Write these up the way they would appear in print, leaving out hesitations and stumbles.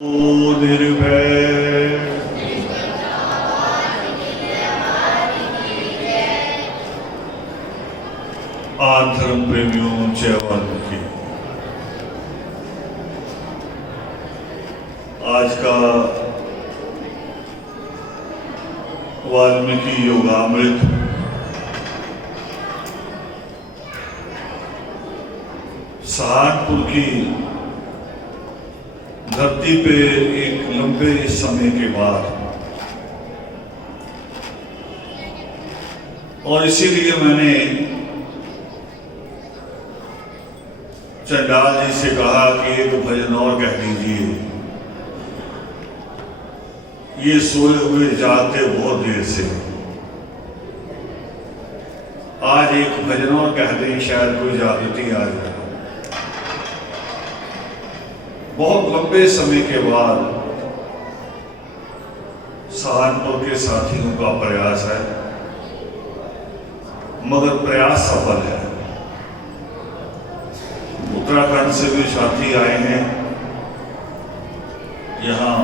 निर्भय आधर्म प्रेमियों जय वाल्मीकि। आज का वाल्मीकि योगामृत सहारनपुर की धरती पे एक लंबे समय के बाद, और इसीलिए मैंने चंडाल जी से कहा कि एक भजन और कह दीजिए, ये सोए हुए जागते बहुत देर से। आज एक भजन और कह दें, शायद कोई जागृति आ जाए। बहुत लंबे समय के बाद सहारनपुर के साथियों का प्रयास है, मगर प्रयास सफल है। उत्तराखंड से भी साथी आए हैं, यहाँ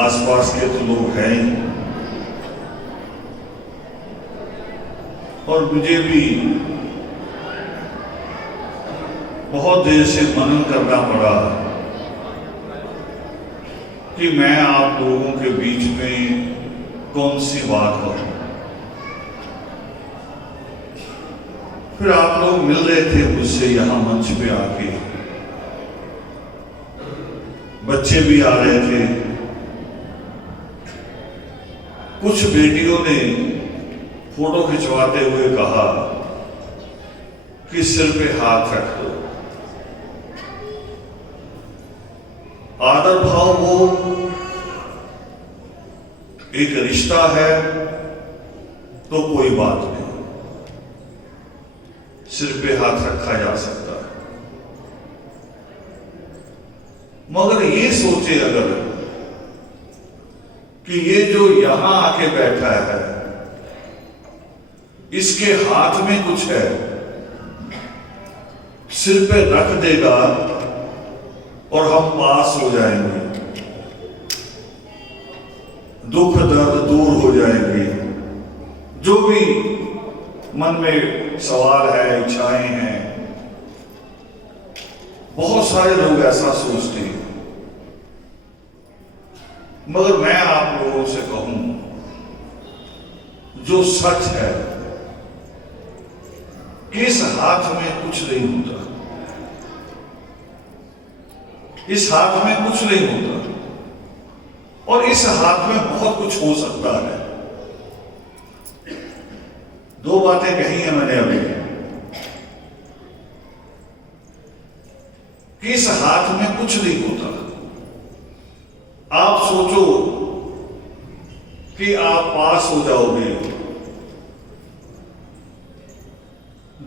आसपास के तो लोग हैं ही, और मुझे भी बहुत देर से मनन करना पड़ा कि मैं आप लोगों के बीच में कौन सी बात करूं। फिर आप लोग मिल रहे थे मुझसे यहां मंच पे आके, बच्चे भी आ रहे थे। कुछ बेटियों ने फोटो खिंचवाते हुए कहा कि सिर पे हाथ रख दो। आदर भाव वो एक रिश्ता है तो कोई बात नहीं, सिर पे हाथ रखा जा सकता है। मगर ये सोचे अगर कि ये जो यहां आके बैठा है, इसके हाथ में कुछ है, सिर पे रख देगा और हम पास हो जाएंगे, दुख दर्द दूर हो जाएंगे। जो भी मन में सवाल है, इच्छाएं हैं, बहुत सारे लोग ऐसा सोचते हैं। मगर मैं आप लोगों से कहूं, जो सच है कि इस हाथ में कुछ नहीं होता, इस हाथ में कुछ नहीं होता, और इस हाथ में बहुत कुछ हो सकता है। दो बातें कही हैं मैंने अभी कि इस हाथ में कुछ नहीं होता। आप सोचो कि आप पास हो जाओगे।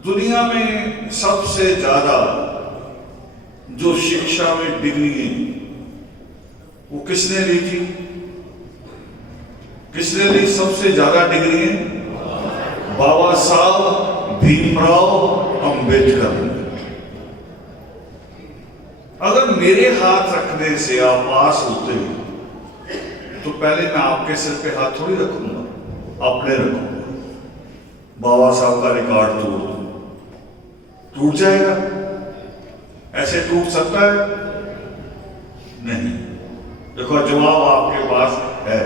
दुनिया में सबसे ज्यादा जो शिक्षा में डिग्री वो किसने ली थी? किसने ली सबसे ज्यादा डिग्री? बाबा साहब भीमराव अंबेडकर ने। अगर मेरे हाथ रखने से आप पास होते तो पहले मैं आपके सिर पे हाथ थोड़ी रखूंगा, अपने रखूंगा। बाबा साहब का रिकॉर्ड टूट जाएगा? ऐसे टूट सकता है? नहीं। देखो, जवाब आपके पास है।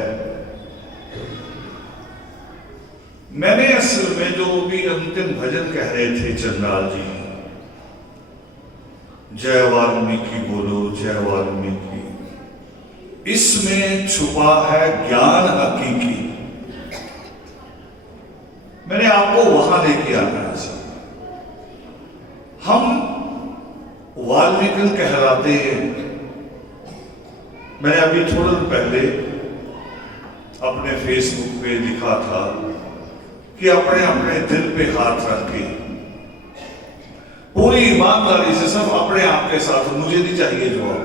मैंने असल में जो भी अंतिम भजन कह रहे थे चंडाल जी, जय वाल्मीकि बोलो जय वाल्मीकि, इसमें छुपा है ज्ञान हकीकी। मैंने आपको वहां लेके आना है। हम वाल्मीकि कहलाते हैं। मैंने अभी थोड़ा दिन पहले अपने फेसबुक पे लिखा था कि अपने अपने दिल पे हाथ रख के पूरी ईमानदारी से सब अपने आप के साथ, मुझे नहीं चाहिए जवाब,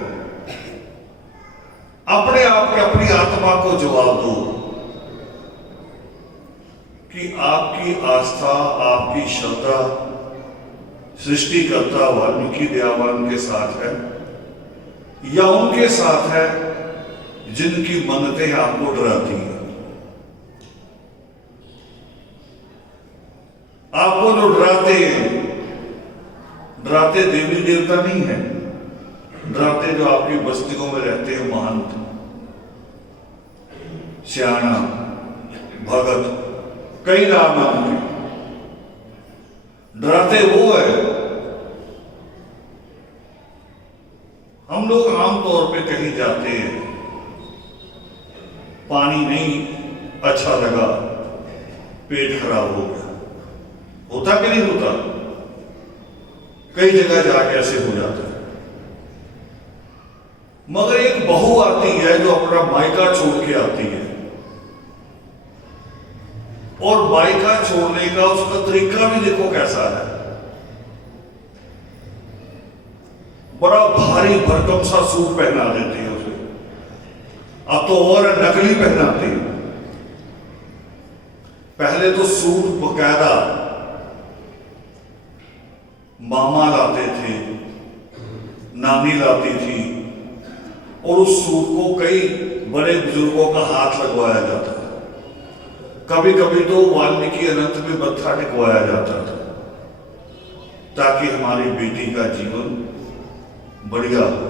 अपने आप के अपनी आत्मा को जवाब दो कि आपकी आस्था, आपकी श्रद्धा सृष्टिकर्ता वाल्मीकि दयावान के साथ है। या उनके साथ है जिनकी मन्नतें आपको डराती हैं? आपको जो डराते हैं, डराते देवी देवता नहीं है, डराते जो आपकी बस्तियों में रहते हैं महंत, सियाना, भगत, कई नाम है उनके, डराते वो है। हम लोग आमतौर पे कहीं जाते हैं, पानी नहीं अच्छा लगा, पेट खराब हो गया, होता कि नहीं होता? कई जगह जाके ऐसे हो जाता है। मगर एक बहू आती है जो अपना मायका छोड़ के आती है, और मायका छोड़ने का उसका तरीका भी देखो कैसा है। बड़ा भारी भरकम सा सूट पहना देती है उसे, अब तो और नकली पहनाती है। पहले तो सूट बकायदा मामा लाते थे, नानी लाती थी, और उस सूट को कई बड़े बुजुर्गों का हाथ लगवाया जाता था। कभी कभी तो वाल्मीकि अनंत में मत्था टिकवाया जाता था, ताकि हमारी बेटी का जीवन बढ़िया हो।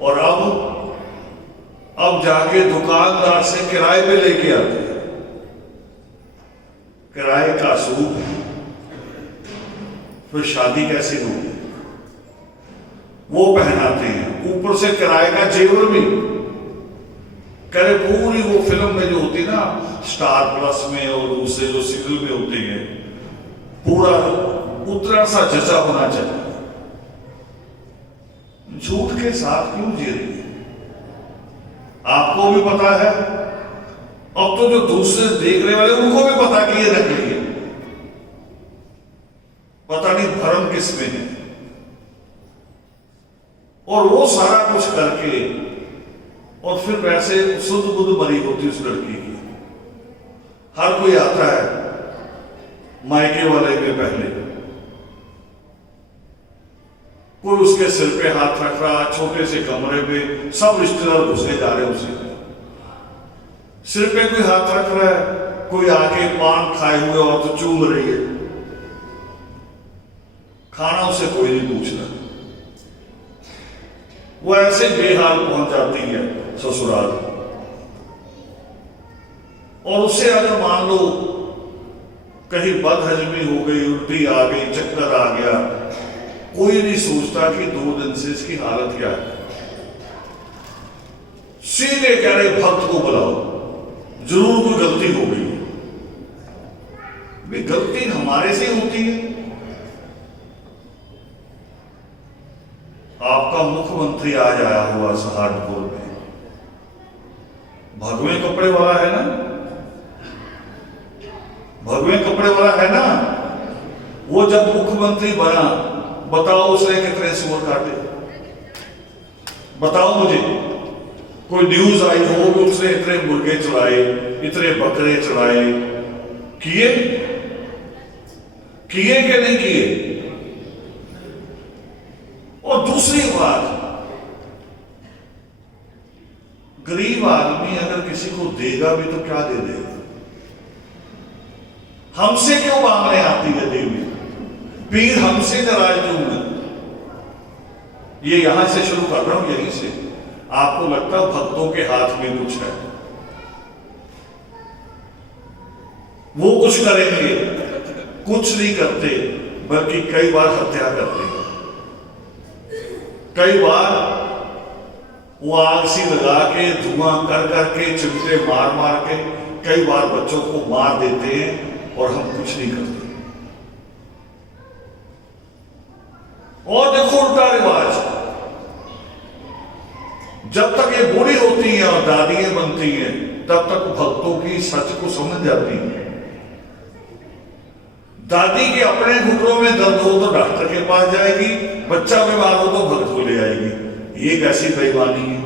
और अब जाके दुकानदार से किराए पे लेके आते हैं, किराए का सूट, फिर शादी कैसे होगी वो पहनाते हैं, ऊपर से किराए का जेवर भी। करे पूरी वो फिल्म में जो होती ना, स्टार प्लस में और दूसरे जो सीरियल में होते हैं, पूरा उतना सा जचा होना चाहिए। झूठ के साथ क्यों जी रही है? आपको भी पता है, अब तो जो दूसरे देखने वाले उनको भी पता कि ये नकली है, पता नहीं भरम किस में है। और वो सारा कुछ करके, और फिर वैसे शुद्ध बुद्ध मरी होती उस लड़की की। हर कोई आता है मायके वाले में, पहले कोई उसके सिर पे हाथ रख रहा, छोटे से कमरे में सब रिश्तेदार घुसे जा रहे उसे, सिर पे कोई हाथ रख रहा है, कोई आके पान खाए हुए और तो चूम रही है, खाना उसे कोई नहीं पूछ रहा। वो ऐसे बेहाल पहुंच जाती है ससुराल। और उससे अगर मान लो कहीं बदहजमी हो गई, उल्टी आ गई, चक्कर आ गया, कोई नहीं सोचता कि 2 दिन से इसकी हालत क्या है। सीधे कह रहे भक्त को बुलाओ, जरूर कोई गलती हो गई। भी गलती हमारे से होती है। आपका मुख्यमंत्री आज आया हुआ सहारनपुर में, भगवे कपड़े वाला है ना, भगवे कपड़े वाला है ना, वो जब मुख्यमंत्री बना, बताओ उसने कितने सुअर काटे? बताओ मुझे, कोई न्यूज आई हो कि उसने इतने मुर्गे चढ़ाए, इतने बकरे चढ़ाए? किए किए कि नहीं किए? और दूसरी बात, गरीब आदमी अगर किसी को देगा भी तो क्या दे देगा? हमसे क्यों मांगने आती है देवी? पीर हमसे नाराज क्यों है? ये यहां से शुरू कर रहा हूं, यहीं से। आपको लगता है भक्तों के हाथ में कुछ है, वो कुछ करेंगे? कुछ नहीं करते, बल्कि कई बार हत्या करते हैं। कई बार वो आग सी लगा के, धुआं कर करके, चिमटे मार मार के कई बार बच्चों को मार देते हैं, और हम कुछ नहीं करते। और देखो उल्टा रिवाज, जब तक ये बूढ़ी होती हैं और दादियां बनती हैं, तब तक भक्तों की सच को समझ जाती हैं। दादी के अपने घुटनों में दर्द हो तो डॉक्टर के पास जाएगी, बच्चा बीमार हो तो भक्त को ले आएगी। ये कैसी बेईमानी है?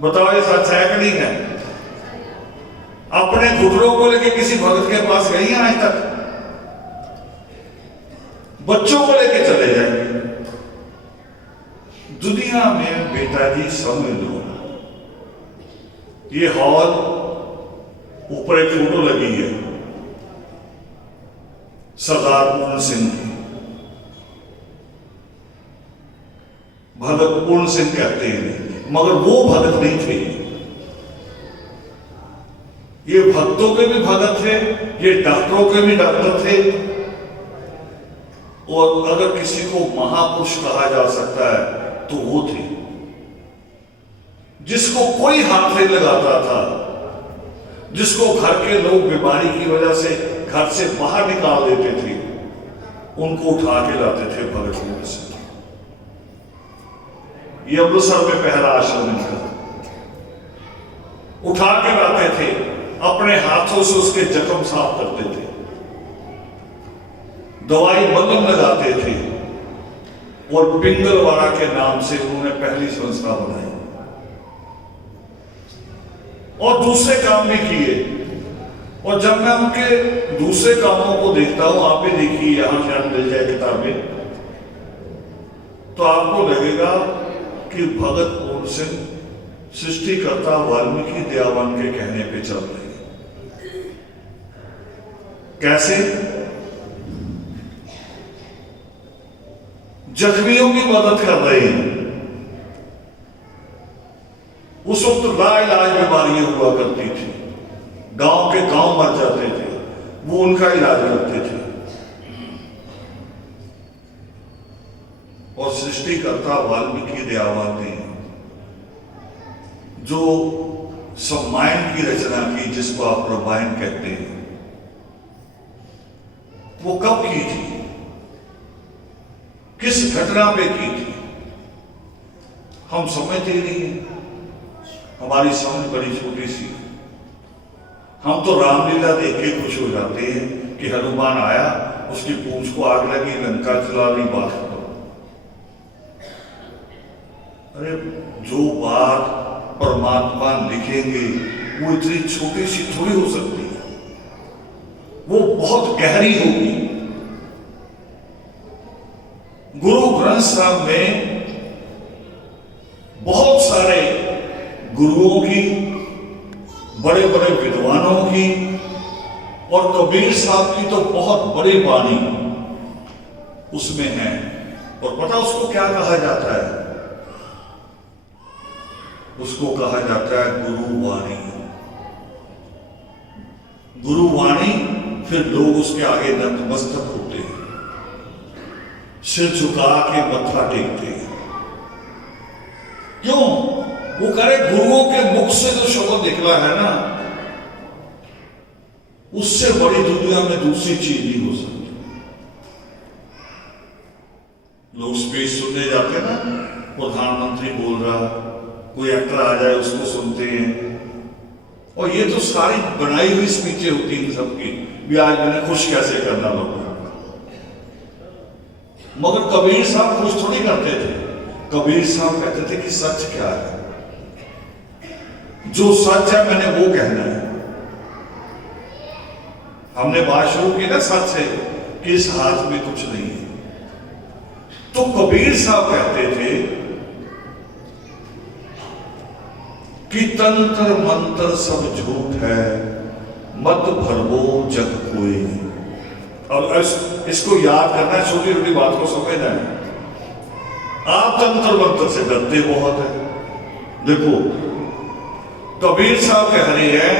बताओ, ये सच है कि नहीं है? अपने घुटनों को लेके किसी भक्त के पास गई है आज तक? बच्चों को लेके चले जाएंगे, दुनिया में बेटा जी समझ लो, ये हॉल ऊपर एक फोटो लगी है सरदार पूर्ण सिंह की। भगत पूर्ण सिंह कहते हैं, मगर वो भगत नहीं थे। ये भक्तों के भी भगत थे, ये डॉक्टरों के भी डॉक्टर थे। और अगर किसी को महापुरुष कहा जा सकता है तो वो थे, जिसको कोई हाथ नहीं लगाता था, जिसको घर के लोग बीमारी की वजह से घर से बाहर निकाल देते थे, उनको उठा के लाते थे भगत पूर्ण सिंह। ये अमृतसर में पहला आश्रम इनका, उठा के लाते थे, अपने हाथों से उसके जख्म साफ करते थे, दवाई मलहम लगाते थे, और पिंगलवाड़ा के नाम से उन्होंने पहली संस्था बनाई और दूसरे काम भी किए। और जब मैं उनके दूसरे कामों को देखता हूं, आप भी देखिए, यहां शायद मिल जाए किताबें, तो आपको लगेगा कि भगत पूर्ण सिंह सृष्टिकर्ता वाल्मीकि दयावान के कहने पे चल रहे हैं। कैसे? जख्मियों की मदद कर रहे हैं। उस वक्त लाइलाज बीमारियां हुआ करती थी, गांव के गांव मर जाते थे, वो उनका इलाज करते थे। और सृष्टिकर्ता वाल्मीकि दयावान ने जो रामायण की रचना की, जिसको आप रामायण कहते हैं, वो कब की थी, किस घटना पे की थी, हम समझते नहीं हैं। हमारी समझ बड़ी छोटी सी। हम तो रामलीला देख के खुश हो जाते हैं कि हनुमान आया, उसकी पूंछ को आग लगी, लंका चला ली, बात करो। अरे जो बात परमात्मा लिखेंगे वो इतनी छोटी सी थोड़ी हो सकती है, वो बहुत गहरी होगी। गुरु ग्रंथ साहब में बहुत सारे गुरुओं की, बड़े बड़े विद्वानों की और कबीर साहब की तो बहुत बड़ी वाणी उसमें है। और पता उसको क्या कहा जाता है? उसको कहा जाता है गुरुवाणी। गुरुवाणी, फिर लोग उसके आगे नतमस्तक होते हैं, सिर झुका के मत्था टेकते हैं। क्यों? वो करे गुरुओं के मुख से जो शब्द निकला है ना, उससे बड़ी दुनिया में दूसरी चीज नहीं हो सकती। लोग स्पीच सुनने जाते ना, प्रधानमंत्री बोल रहा, कोई एक्टर आ जाए उसको सुनते हैं, और ये तो सारी बनाई हुई स्पीचें होती हैं सबकी, भी आज मैंने खुश कैसे करना लोगों। मगर कबीर साहब खुश थोड़ी करते थे। कबीर साहब कहते थे कि सच क्या है, जो सच है मैंने वो कहना है। हमने बात शुरू की ना सच है कि इस हाथ में कुछ नहीं है। तो कबीर साहब कहते थे कि तंत्र मंत्र सब झूठ है, मत भरवो जग कोई। और इसको याद करना है, छोटी छोटी बात को समझना है। आप तंत्र मंत्र से डरते बहुत है। देखो कबीर साहब कह रहे हैं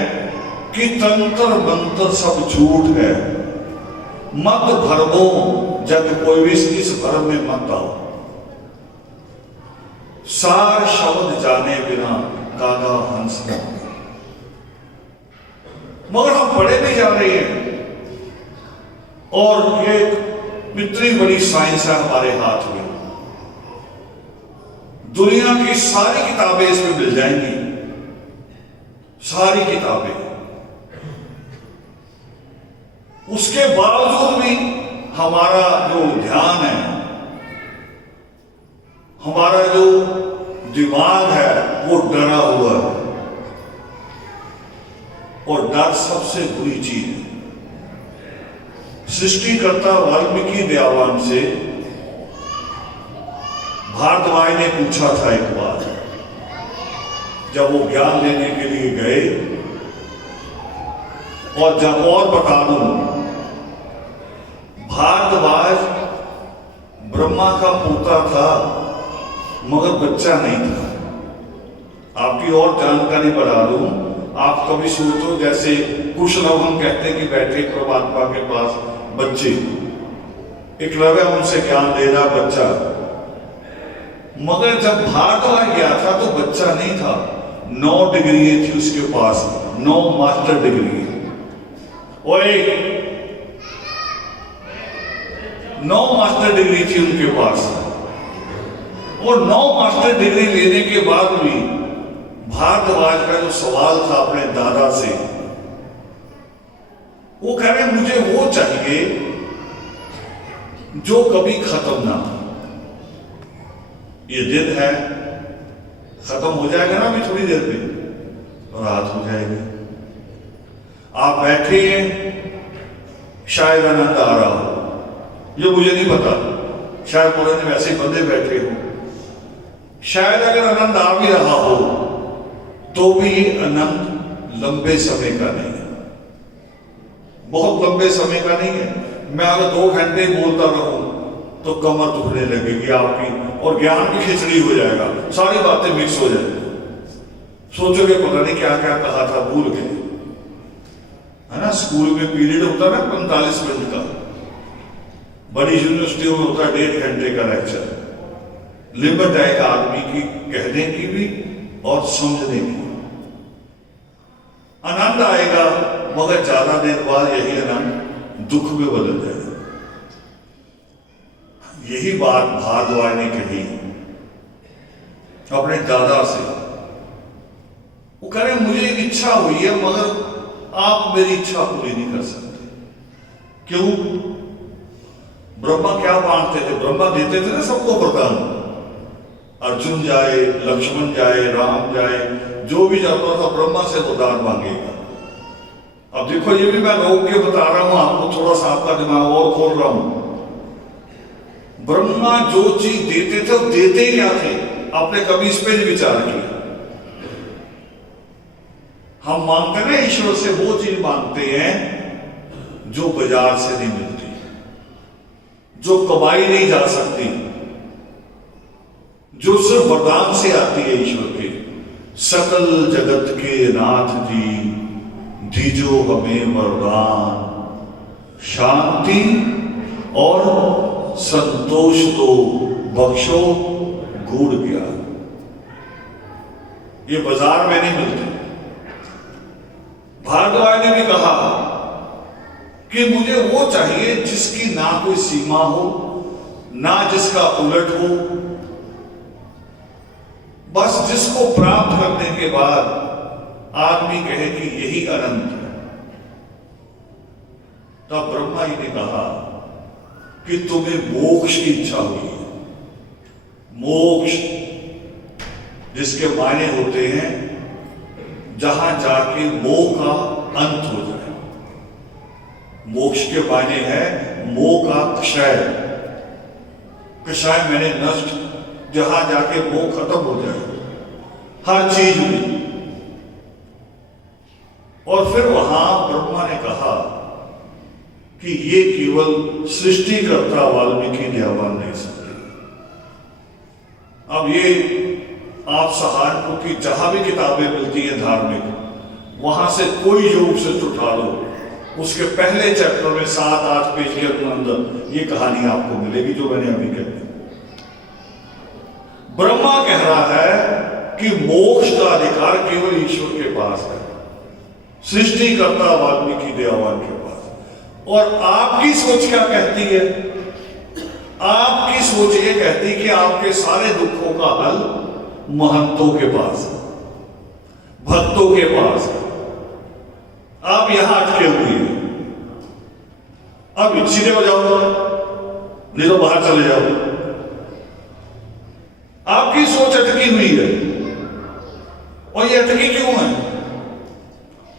कि तंत्र मंत्र सब झूठ है, मत भरवो जग कोई भी, इस भरम में मत आओ। सार शब्द जाने बिना कागा हंस न। मगर हम पढ़े भी जा रहे हैं, और ये इतनी बड़ी साइंस है हमारे हाथ में। दुनिया की सारी किताबें इसमें मिल जाएंगी, सारी किताबें। उसके बावजूद भी हमारा जो ध्यान है, हमारा जो दिमाग है, वो डरा हुआ है। और डर सबसे बुरी चीज है। सृष्टिकर्ता वाल्मीकि दयावान से भारद्वाज ने पूछा था एक बार, जब वो ज्ञान लेने के लिए गए, और जब और बता दूं, भारद्वाज ब्रह्मा का पोता था मगर बच्चा नहीं था। आपकी और जानकारी बढ़ा दूं, आप कभी सोचो जैसे कुछ लोग हम कहते हैं कि बैठे परमात्मा के पास बच्चे, एकलव्य उनसे ज्ञान दे रहा बच्चा, मगर जब भारद्वाज गया था तो बच्चा नहीं था। 9 डिग्री थी उसके पास, 9 मास्टर डिग्री। और 9 मास्टर डिग्री थी उनके पास, और 9 मास्टर डिग्री लेने के बाद भी भारद्वाज का जो सवाल था अपने दादा से, वो कह रहे मुझे वो चाहिए जो कभी खत्म ना हो। ये दिन है, खत्म हो जाएगा ना अभी थोड़ी देर में, रात हो जाएगी। आप बैठे हैं, शायद आनंद आ रहा हो, ये मुझे नहीं पता, शायद पूरे दिन वैसे बंदे बैठे हो। शायद अगर आनंद आ भी रहा हो तो भी ये आनंद लंबे समय का नहीं है, बहुत लंबे समय का नहीं है। मैं अगर 2 घंटे बोलता रहूं तो कमर दुखने लगेगी आपकी, और ज्ञान की खिचड़ी हो जाएगा, सारी बातें मिक्स हो जाएगी। सोचोगे पता नहीं क्या क्या कहा था, भूल गए, है ना। स्कूल में पीरियड होता है 45 मिनट का, बड़ी यूनिवर्सिटियों में होता है 1.5 घंटे का लेक्चर। लिमिट है आदमी की कहने की भी और समझने की। आनंद आएगा मगर ज्यादा देर बाद यही आनंद दुख में बदल जाएगा। यही बात भारद्वाज ने कही अपने दादा से। वो कह रहे मुझे एक इच्छा हुई है मगर आप मेरी इच्छा पूरी नहीं कर सकते। क्यों? ब्रह्मा क्या मांगते थे? ब्रह्मा देते थे ना सबको वरदान, अर्जुन जाए, लक्ष्मण जाए, राम जाए, जो भी जाता था ब्रह्मा से वरदान मांगेगा। अब देखो ये भी मैं रोक के बता रहा हूं आपको, थोड़ा सा आपका दिमाग और खोल रहा हूं। ब्रह्मा जो चीज देते थे वो देते ही क्या थे? आपने कभी इस पे नहीं विचार किया? हम मांगते ना ईश्वर से वो चीज मांगते हैं जो बाजार से नहीं मिलती, जो कमाई नहीं जा सकती, जो सिर्फ वरदान से आती है ईश्वर के। सकल जगत के नाथ जी दीजो हमें वरदान, शांति और संतोष तो बख्शो गूढ़ ज्ञान। ये बाजार में नहीं मिलते। भारद्वाज ने भी कहा कि मुझे वो चाहिए जिसकी ना कोई सीमा हो, ना जिसका उलट हो, बस जिसको प्राप्त करने के बाद आदमी कहे कि यही अनंत है। तब ब्रह्मा जी ने कहा कि तुम्हें मोक्ष की इच्छा हुई है। मोक्ष जिसके मायने होते हैं जहां जाके मोह का अंत हो जाए। मोक्ष के मायने है मोह का क्षय, क्षय मैंने नष्ट, जहां जाके मोह खत्म हो जाए हर चीज में। और फिर वहां ब्रह्मा ने कहा कि ये केवल सृष्टिकर्ता वाल्मीकि दयावान नहीं सकते। अब ये आप सहारनपुर की जहां भी किताबें मिलती हैं धार्मिक, वहां से कोई योग से उठा लो, उसके पहले चैप्टर में 7-8 पेज के अंदर ये कहानी आपको मिलेगी जो मैंने अभी कही। ब्रह्मा कह रहा है कि मोक्ष का अधिकार केवल ईश्वर के पास है, सृष्टिकर्ता वाल्मीकि दयावान के पास। और आपकी सोच क्या कहती है? आपकी सोच ये कहती कि आपके सारे दुखों का हल महंतों के पास, भक्तों के पास। आप यहां अटके हुए हैं। अब सीधे हो जाओ, नहीं तो बाहर चले जाओ। आपकी सोच अटकी हुई है। और ये अटकी क्यों है?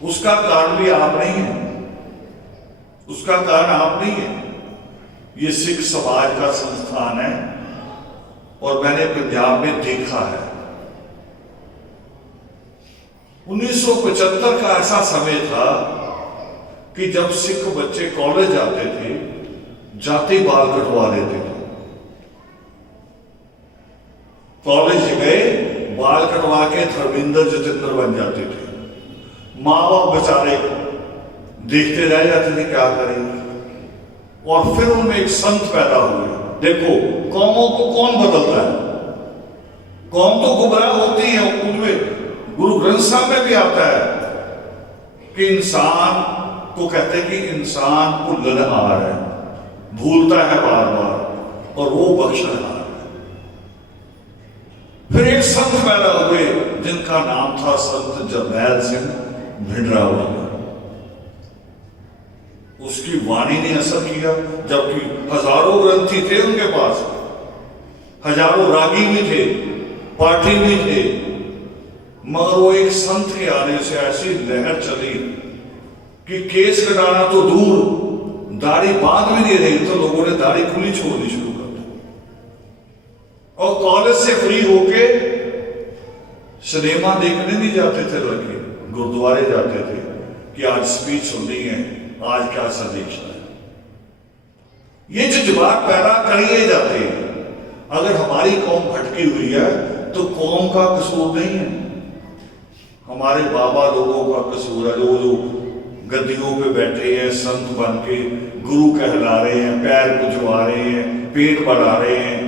उसका कारण भी आप नहीं है, उसका कारण आप नहीं है। ये सिख समाज का संस्थान है, और मैंने पंजाब में देखा है। 1975 का ऐसा समय था कि जब सिख बच्चे कॉलेज जाते थे, जाते बाल कटवा देते थे। कॉलेज गए, बाल कटवा के धर्मेंद्र जितेंद्र बन जाते थे। माँ बाप बेचारे देखते रह जाते थे क्या करेंगे। और फिर उनमें एक संत पैदा हुए। देखो, कौमों को कौन बदलता है? कौम तो गुमराह होती है। उनमें गुरु ग्रंथ साहब में भी आता है कि इंसान को कहते हैं कि इंसान भूलनहार है, भूलता है बार बार, और वो बख्शनहार है। फिर एक संत पैदा हुए जिनका नाम था संत जरनैल सिंह भिंडरावाला। उसकी वाणी ने असर किया, जबकि हजारों ग्रंथी थे उनके पास, हजारों रागी भी थे, पाठी भी थे, मगर वो एक संत के आने से ऐसी लहर चली कि केस कटाना तो दूर, दाढ़ी बांध भी नहीं रही तो लोगों ने दाढ़ी खुली छोड़नी शुरू कर दी। और कॉलेज से फ्री होके सिनेमा देखने नहीं जाते थे लड़के, गुरुद्वारे जाते थे कि आज स्पीच सुननी है, आज क्या संदेश है। ये जज्बात पैदा करिए जाते हैं। अगर हमारी कौम भटकी हुई है तो कौम का कसूर नहीं है, हमारे बाबा लोगों का कसूर है। जो गद्दियों पे बैठे हैं, संत बन के गुरु कहला रहे हैं, पैर पुजवा रहे हैं, पेट बढ़ा रहे हैं,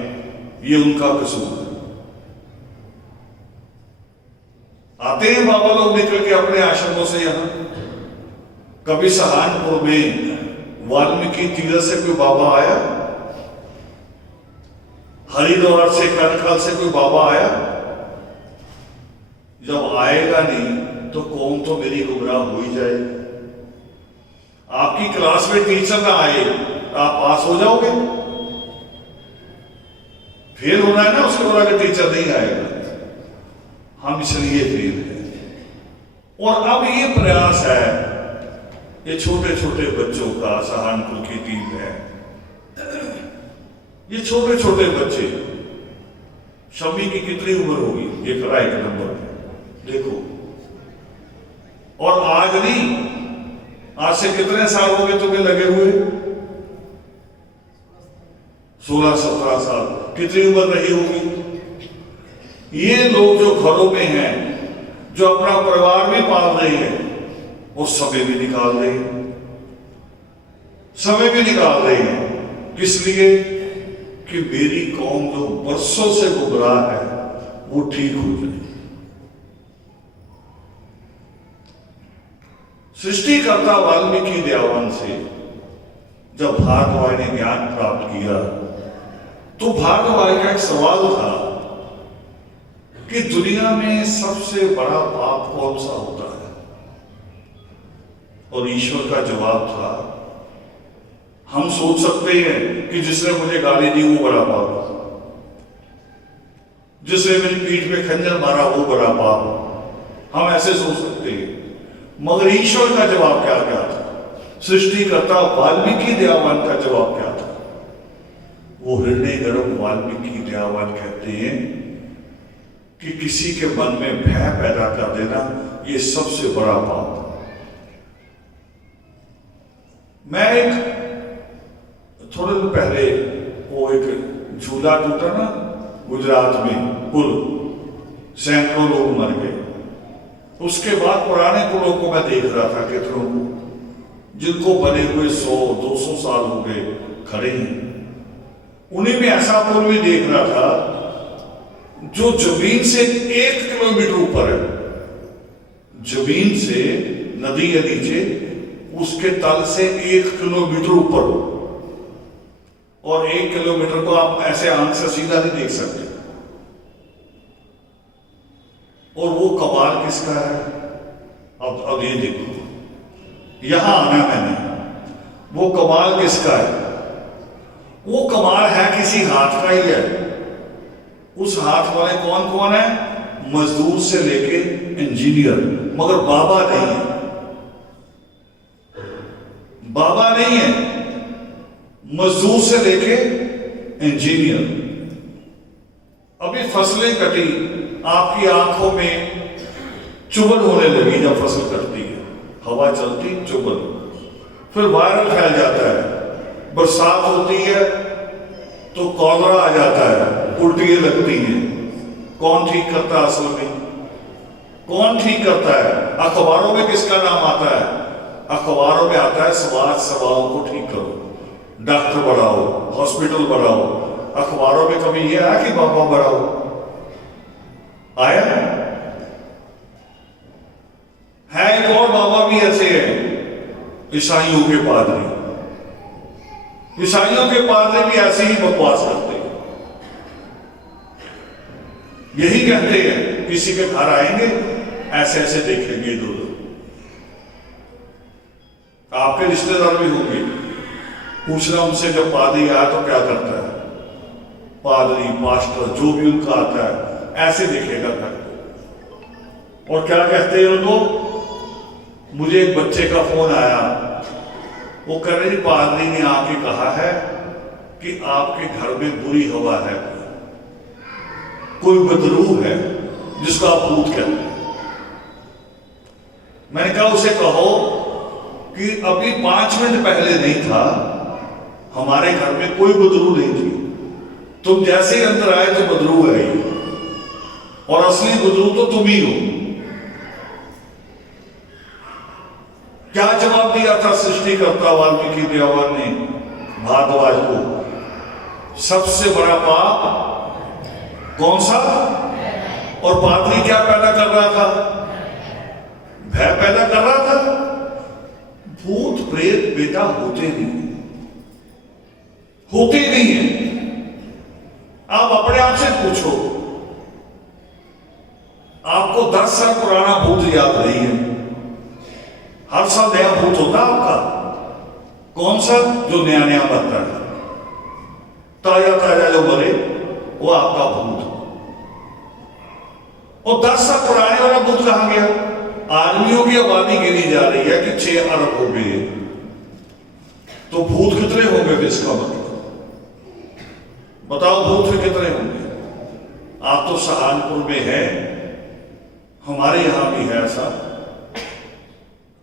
ये उनका कसूर है। आते हैं बाबा लोग निकल के अपने आश्रमों से यहां। कभी सहारनपुर में वाल्मीकि तीर्थ से कोई बाबा आया? हरिद्वार से, करकल से कोई बाबा आया? जब आएगा नहीं तो कौम तो मेरी गुमराह हो ही जाएगी। आपकी क्लास में टीचर ना आए, आप पास हो जाओगे? फेल होना है ना, उसके बाद अगर टीचर नहीं आएगा। हम इसलिए फेल हैं। और अब ये प्रयास है, ये छोटे छोटे बच्चों का, सहारनपुर की टीम है, ये छोटे छोटे बच्चे, शमी की कितनी उम्र होगी? ये करा एक नंबर देखो। और आज नहीं, आज से कितने साल हो गए तुम्हें लगे हुए? 16-17 साल। कितनी उम्र रही होगी? ये लोग जो घरों में हैं, जो अपना परिवार भी पाल रहे हैं, वो समय भी निकाल रहे हैं, समय भी निकाल रहे हैं। किस लिए? कि मेरी कौम जो बरसों से गुमराह है वो ठीक हो जाए। सृष्टिकर्ता वाल्मीकि दयावान से जब भारद्वाज ने ज्ञान प्राप्त किया तो भारद्वाज का एक सवाल था कि दुनिया में सबसे बड़ा पाप कौन सा होता है? और ईश्वर का जवाब था, हम सोच सकते हैं कि जिसने मुझे गाली दी वो बड़ा पाप, जिसने मेरी पीठ पे खंजर मारा वो बड़ा पाप, हम ऐसे सोच सकते हैं। मगर ईश्वर का जवाब क्या क्या था? सृष्टिकर्ता वाल्मीकि दयावान का जवाब क्या था? वो हृदयगर्भ वाल्मीकि दयावान कहते हैं कि किसी के मन में भय पैदा कर देना ये सबसे बड़ा पाप। मैं एक थोड़े दिन पहले वो एक झूला टूटा ना गुजरात में, पुल, सैकड़ों लोग मर गए। उसके बाद पुराने पुलों को मैं देख रहा था, कितनों को जिनको बने हुए 100-200 साल हो गए खड़े हैं। उन्हीं में ऐसा पुल भी देख रहा था जो जमीन से 1 किलोमीटर ऊपर है, जमीन से नदी के नीचे, उसके तल से 1 किलोमीटर ऊपर, और 1 किलोमीटर को आप ऐसे आंख से सीधा नहीं देख सकते। और वो कमाल किसका है? अब ये देखो, यहां आना मैंने, वो कमाल किसका है? वो कमाल है किसी हाथ का ही है। उस हाथ वाले कौन कौन है? मजदूर से लेके इंजीनियर, मगर बाबा नहीं है। बाबा नहीं है, मजदूर से लेके इंजीनियर। अभी फसलें कटी, आपकी आंखों में चुभन होने लगी। जब फसल कटती है, हवा चलती, चुभन, फिर वायरल फैल जाता है। बरसात होती है तो कॉलरा आ जाता है, उल्टियां लगती हैं। कौन ठीक करता है? असल में कौन ठीक करता है? अखबारों में किसका नाम आता है? अखबारों में आता है समाज सेवाओं को ठीक करो, डॉक्टर बढ़ाओ, हॉस्पिटल बढ़ाओ। अखबारों में कभी यह आया कि बाबा बढ़ाओ? आया है? एक और बाबा भी ऐसे हैं, ईसाइयों के पादरी। ईसाइयों के पादरी भी ऐसे ही बकवास करते हैं। यही कहते हैं किसी के घर आएंगे, ऐसे ऐसे देखेंगे दो लोग। आपके रिश्तेदार भी होंगे, पूछना उनसे जब पादरी आया तो क्या करता है? पादरी, पास्टर, जो भी उनका आता है, ऐसे देखेगा घर को। और क्या कहते हैं उनको? मुझे एक बच्चे का फोन आया, वो कह रहे पादरी ने आके कहा है कि आपके घर में बुरी हवा है, कोई बदरू है जिसको आप भूत कहते हैं। मैंने कहा उसे कहो कि अभी 5 मिनट पहले नहीं था, हमारे घर में कोई बदरू नहीं थी, तुम जैसे ही अंदर आए तो बदरू है, और असली बदरू तो तुम ही हो। क्या जवाब दिया था सृष्टिकर्ता वाल्मीकि देवान ने भारद्वाज को? सबसे बड़ा पाप कौन सा? और पादरी क्या पैदा कर रहा था? भय पैदा कर रहा था। भूत प्रेत बेटा होते नहीं है। आप अपने आप से पूछो, आपको 10 साल पुराना भूत याद नहीं है? हर साल नया भूत होता आपका। कौन सा? जो नया नया मरता है, ताजा ताजा जो मरे, वो आपका भूत। और 10 साल पुराने वाला भूत कहां गया? आदमियों की आबादी गिनी जा रही है कि 6 अरब हो गए, तो भूत कितने होंगे? इसका मतलब बताओ, भूत कितने होंगे? आप तो सहारनपुर में है, हमारे यहां भी है ऐसा।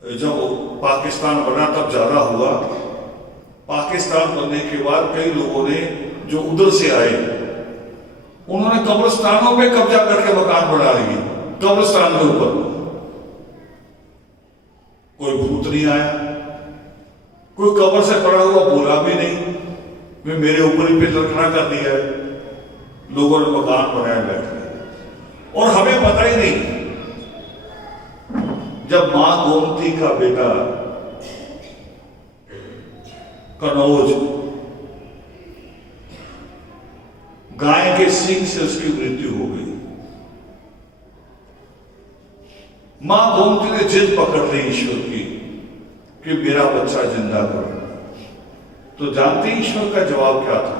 जब पाकिस्तान बना तब ज्यादा हुआ। पाकिस्तान बनने के बाद कई लोगों ने जो उधर से आए, उन्होंने कब्रिस्तानों पे कब्जा करके मकान बना लिए, कब्रिस्तान के ऊपर। कोई भूत नहीं आया, कोई कब्र से पड़ा हुआ बोला भी नहीं, वे मेरे ऊपर ही पिलर खड़ा कर दिया है। लोगों ने मकान बनाया बैठे, और हमें पता ही नहीं। जब मां गोमती का बेटा कनौज गाय के सींग से उसकी मृत्यु हो गई, मां गोमती ने जिद पकड़ ली ईश्वर की कि मेरा बच्चा जिंदा करो। तो जानते ईश्वर का जवाब क्या था?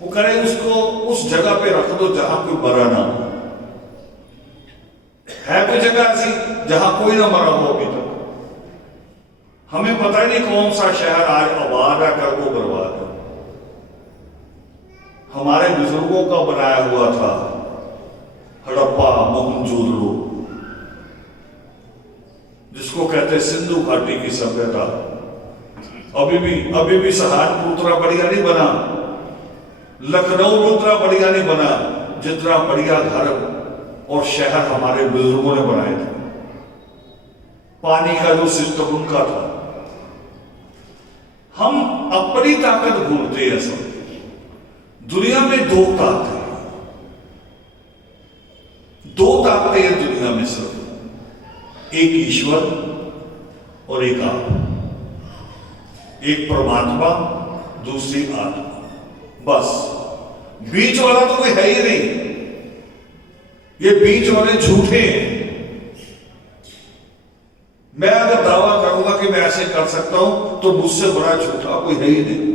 वो करे उसको उस जगह पे रख दो जहां कोई मरा ना हो। है कोई जगह ऐसी जहां कोई ना मरा हो अभी तक? हमें पता ही नहीं कौन सा शहर आज आबाद है, कर वो बर्बाद है। हमारे बुजुर्गों का बनाया हुआ था हड़प्पा, मोहनजोदड़ो, जिसको कहते सिंधु घाटी की सभ्यता। अभी भी सहारनपुर उतना बढ़िया नहीं बना, लखनऊ उतना बढ़िया नहीं बना जितना बढ़िया घर और शहर हमारे बुजुर्गों ने बनाए थे। पानी का जो सिस्टम उनका था। हम अपनी ताकत भूलते हैं सब। दुनिया में 2 ताकतें हैं, 2 ताकतें हैं दुनिया में सिर्फ, एक ईश्वर और एक आप। एक परमात्मा, दूसरी आत्मा, बस। बीच वाला तो कोई है ही नहीं। ये बीच वाले झूठे हैं। मैं अगर दावा करूंगा कि मैं ऐसे कर सकता हूं तो मुझसे बड़ा झूठा कोई है ही नहीं।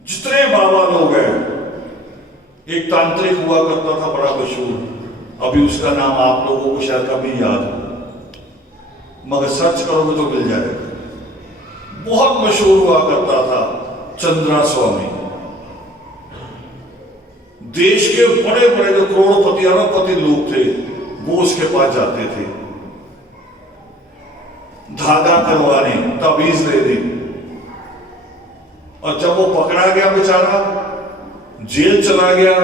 जितने बाबा लोग हैं, एक तांत्रिक हुआ करता था बड़ा मशहूर, अभी उसका नाम आप लोगों को शायद कभी याद हो, मगर सर्च करोगे तो मिल जाएगा। बहुत मशहूर हुआ करता था चंद्रा स्वामी। देश के बड़े बड़े जो करोड़पति अरबपति लोग थे वो उसके पास जाते थे धागा करवाने, ताबीज लेने। और जब वो पकड़ा गया बेचारा, जेल चला गया,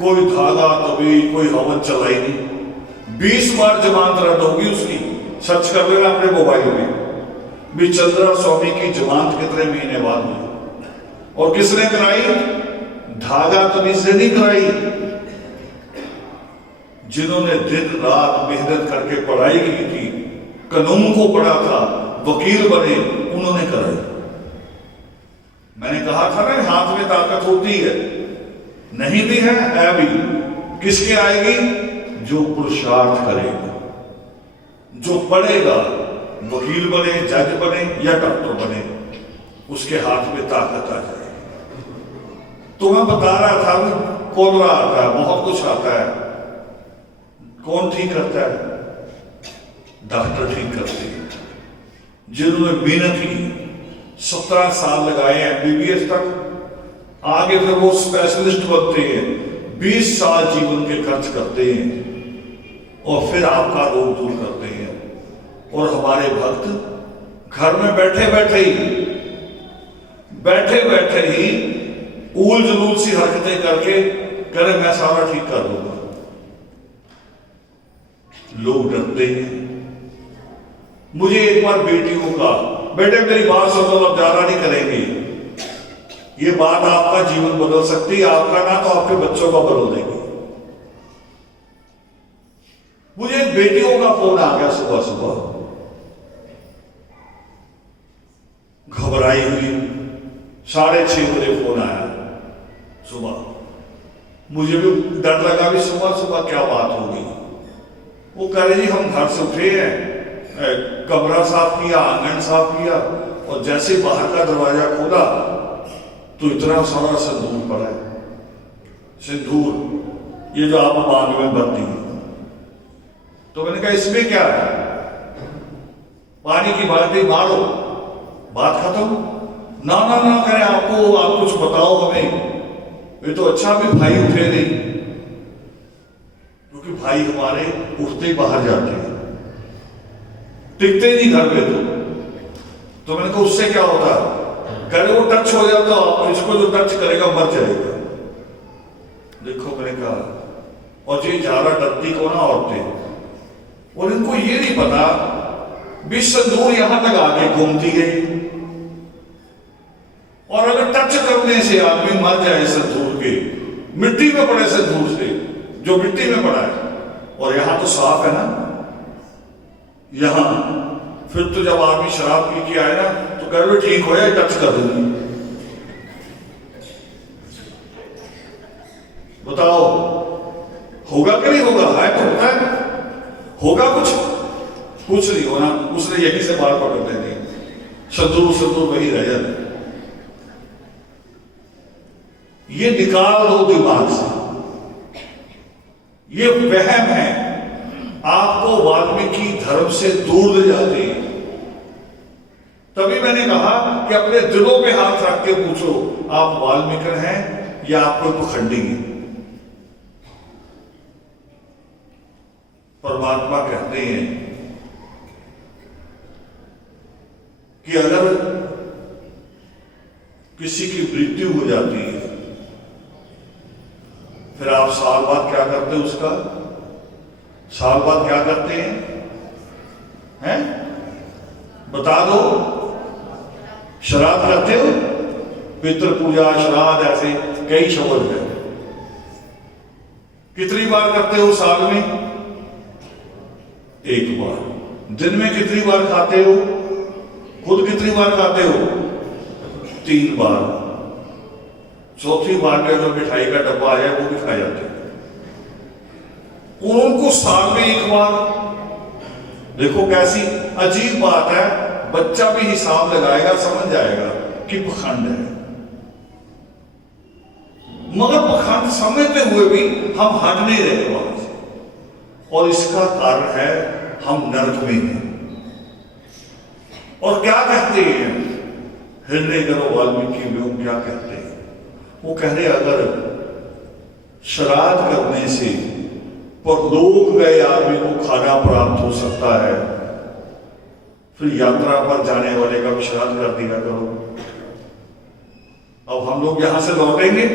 कोई धागा तबीज कोई हवन चलाई नहीं। 20 बार जमानत रद्द होगी उसकी। सर्च कर लेना अपने मोबाइल में भी चंद्रा स्वामी की जमानत कितने महीने बाद हुई और किसने कराई? धागा तबीज से नहीं कराई, जिन्होंने दिन रात मेहनत करके पढ़ाई की थी, कानून को पढ़ा था, वकील बने, उन्होंने कराई। मैंने कहा था ना हाथ में ताकत होती है, नहीं भी है भी। किसके आएगी? जो पुरुषार्थ करेगा, जो पढ़ेगा, वकील बने, जज बने या डॉक्टर बने, उसके हाथ में ताकत आ जाएगी। तो मैं बता रहा था भी कोलरा आता है, बहुत कुछ आता है। कौन ठीक करता है? डॉक्टर ठीक करते हैं, जिन्होंने मेहनत की, 17 साल लगाए MBBS तक, आगे फिर वो स्पेशलिस्ट बनते हैं, 20 साल जीवन के खर्च करते हैं और फिर आपका रोग दूर करते हैं। और हमारे भक्त घर में बैठे बैठे ही ऊल जलूल सी हरकतें करके करे मैं सारा ठीक कर दूंगा। लोग डरते हैं। मुझे एक बार बेटियों का, बेटे मेरी बात सुनो, अब ज्यादा नहीं करेंगे, ये बात आपका जीवन बदल सकती है, आपका ना तो आपके बच्चों का बदल देगी। मुझे बेटियों का फोन आ गया सुबह सुबह, घबराई हुई, 6:30 बजे फोन आया सुबह। मुझे भी डर लगा भी सुबह सुबह क्या बात होगी। वो कह रहे जी हम घर से उठे हैं, कमरा साफ किया, आंगन साफ किया और जैसे बाहर का दरवाजा खोला तो इतना सारा सिंदूर पड़ा है। सिंदूर ये जो आप मांग में भरती है। तो मैंने कहा इसमें क्या है? पानी की बाल्टी मारो, बात खत्म। ना ना ना करें, आपको आप कुछ बताओ हमें। ये तो अच्छा भी भाई उठे नहीं, क्योंकि भाई हमारे उठते ही बाहर जाते हैं, टिकते नहीं घर पे। तो मैंने कहा उससे क्या होता? करे वो टच हो जाता, इसको जो टच करेगा मर जाएगा। देखो मैंने कहा, और ये ज्यादा डरती को ना औरतें, और इनको ये नहीं पता भी सिंदूर यहां लगा के घूमती गई, और अगर टच करने से आदमी मर जाए सिंदूर के, मिट्टी में पड़े सिंदूर से, जो मिट्टी में पड़ा है, और यहां तो साफ है ना, यहां फिर तो जब आदमी शराब पी के आए ना तो कह रहे ठीक हो जाए, टच कर दूंगी। बताओ होगा कि नहीं होगा? है तो होता है, होगा कुछ नहीं होना। उसने यही से बाल पकड़ देंगे, सिंदूर वही रह जाए। ये निकाल दो दिमाग से, ये वहम है, आपको वाल्मीकि धर्म से दूर ले जाते हैं। तभी मैंने कहा कि अपने दिलों पे हाथ रख के पूछो, आप वाल्मीकि हैं या आप कोई पखंडी हैं? परमात्मा कहते हैं कि अगर किसी की मृत्यु हो जाती है, फिर आप साल बाद क्या करते हैं? उसका साल बाद क्या करते हैं? बता दो। श्राद्ध करते हो, पितृ पूजा, श्राद्ध, ऐसे कई शब्द हैं। कितनी बार करते हो साल में? एक बार। दिन में कितनी बार खाते हो? खुद कितनी बार खाते हो? 3 बार। चौथी बार में अगर मिठाई का डब्बा आया वो भी खा जाते हैं। उनको साल में एक बार। देखो कैसी अजीब बात है, बच्चा भी हिसाब लगाएगा, समझ जाएगा कि पखंड है। मगर पखंड समझते हुए भी हम हट नहीं रहे वहां से, और इसका कारण है हम नरक में हैं। और क्या कहते हैं हृदय करो वाल्मीकि में, क्या कहते हैं? वो कह रहे अगर श्राद्ध करने से परलोक गए आदमी को खाना प्राप्त हो सकता है, फिर यात्रा पर जाने वाले का भी श्राद्ध कर दिया करो। अब हम लोग यहां से लौटेंगे,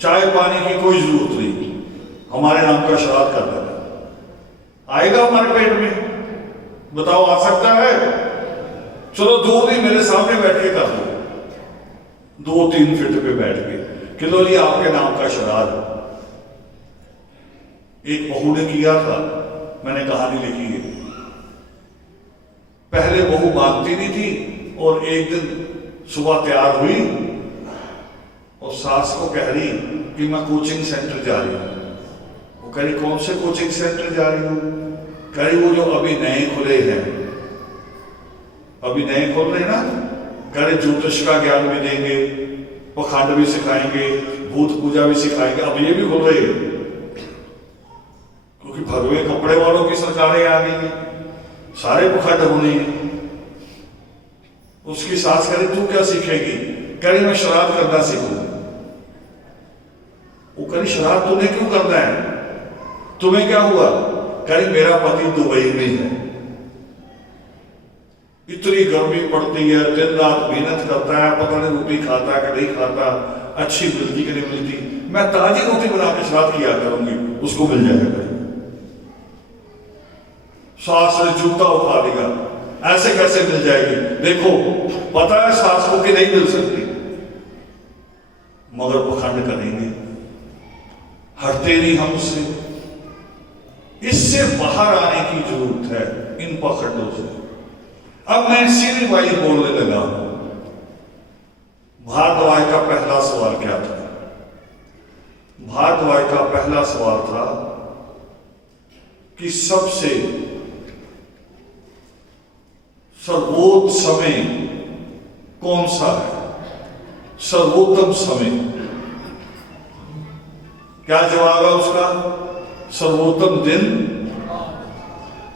चाय पानी की कोई जरूरत नहीं, हमारे नाम का श्राद्ध कर देना, आएगा हमारे पेट में। बताओ आ सकता है? चलो 2 दिन मेरे सामने बैठ के कर लो, 2-3 फीट पे बैठ के कि लो जी आपके नाम का श्राद्ध। एक बहू ने किया था, मैंने कहानी लिखी है। पहले बहू मानती नहीं थी और एक दिन सुबह तैयार हुई और सास को कह रही कि मैं कोचिंग सेंटर जा रही हूं। वो कह रही कौन से कोचिंग सेंटर जा रही हूं? कह रही वो जो अभी नए खुले हैं, अभी नए खोल रहे हैं ना, कह रहे ज्योतिष का ज्ञान भी देंगे, पखंड भी सिखाएंगे, भूत पूजा भी सिखाएंगे। अब ये भी खुल रहे हैं क्योंकि भगवे कपड़े वालों की सरकारें आ गई, सारे पखंड होने हैं। उसकी सास कह रही तू क्या सीखेगी? कह रही मैं श्राद्ध करना सीखूं। वो कह रही श्राद्ध तूने क्यों करना है? तुम्हें क्या हुआ? कह रही मेरा पति दुबई में है, इतनी गर्मी पड़ती है, दिन रात मेहनत करता है, पता नहीं रोटी खाता कि नहीं खाता, अच्छी मिलती कि नहीं मिलती, मैं ताजी रोटी बना के श्राद्ध किया करूंगी, उसको मिल जाएगा। सास ने जूता उठा दिया, ऐसे कैसे मिल जाएगी? देखो पता है सास को कि नहीं मिल सकती, मगर पखंड करेंगे, हटते नहीं हम उससे। इससे बाहर आने की जरूरत है इन पखंडों से। अब मैं सीधी बाई बोलने लगा। भारद्वाज का पहला सवाल क्या था? भारद्वाज का पहला सवाल था कि सबसे सर्वोत्तम समय कौन सा है? सर्वोत्तम समय क्या जवाब है उसका? सर्वोत्तम दिन,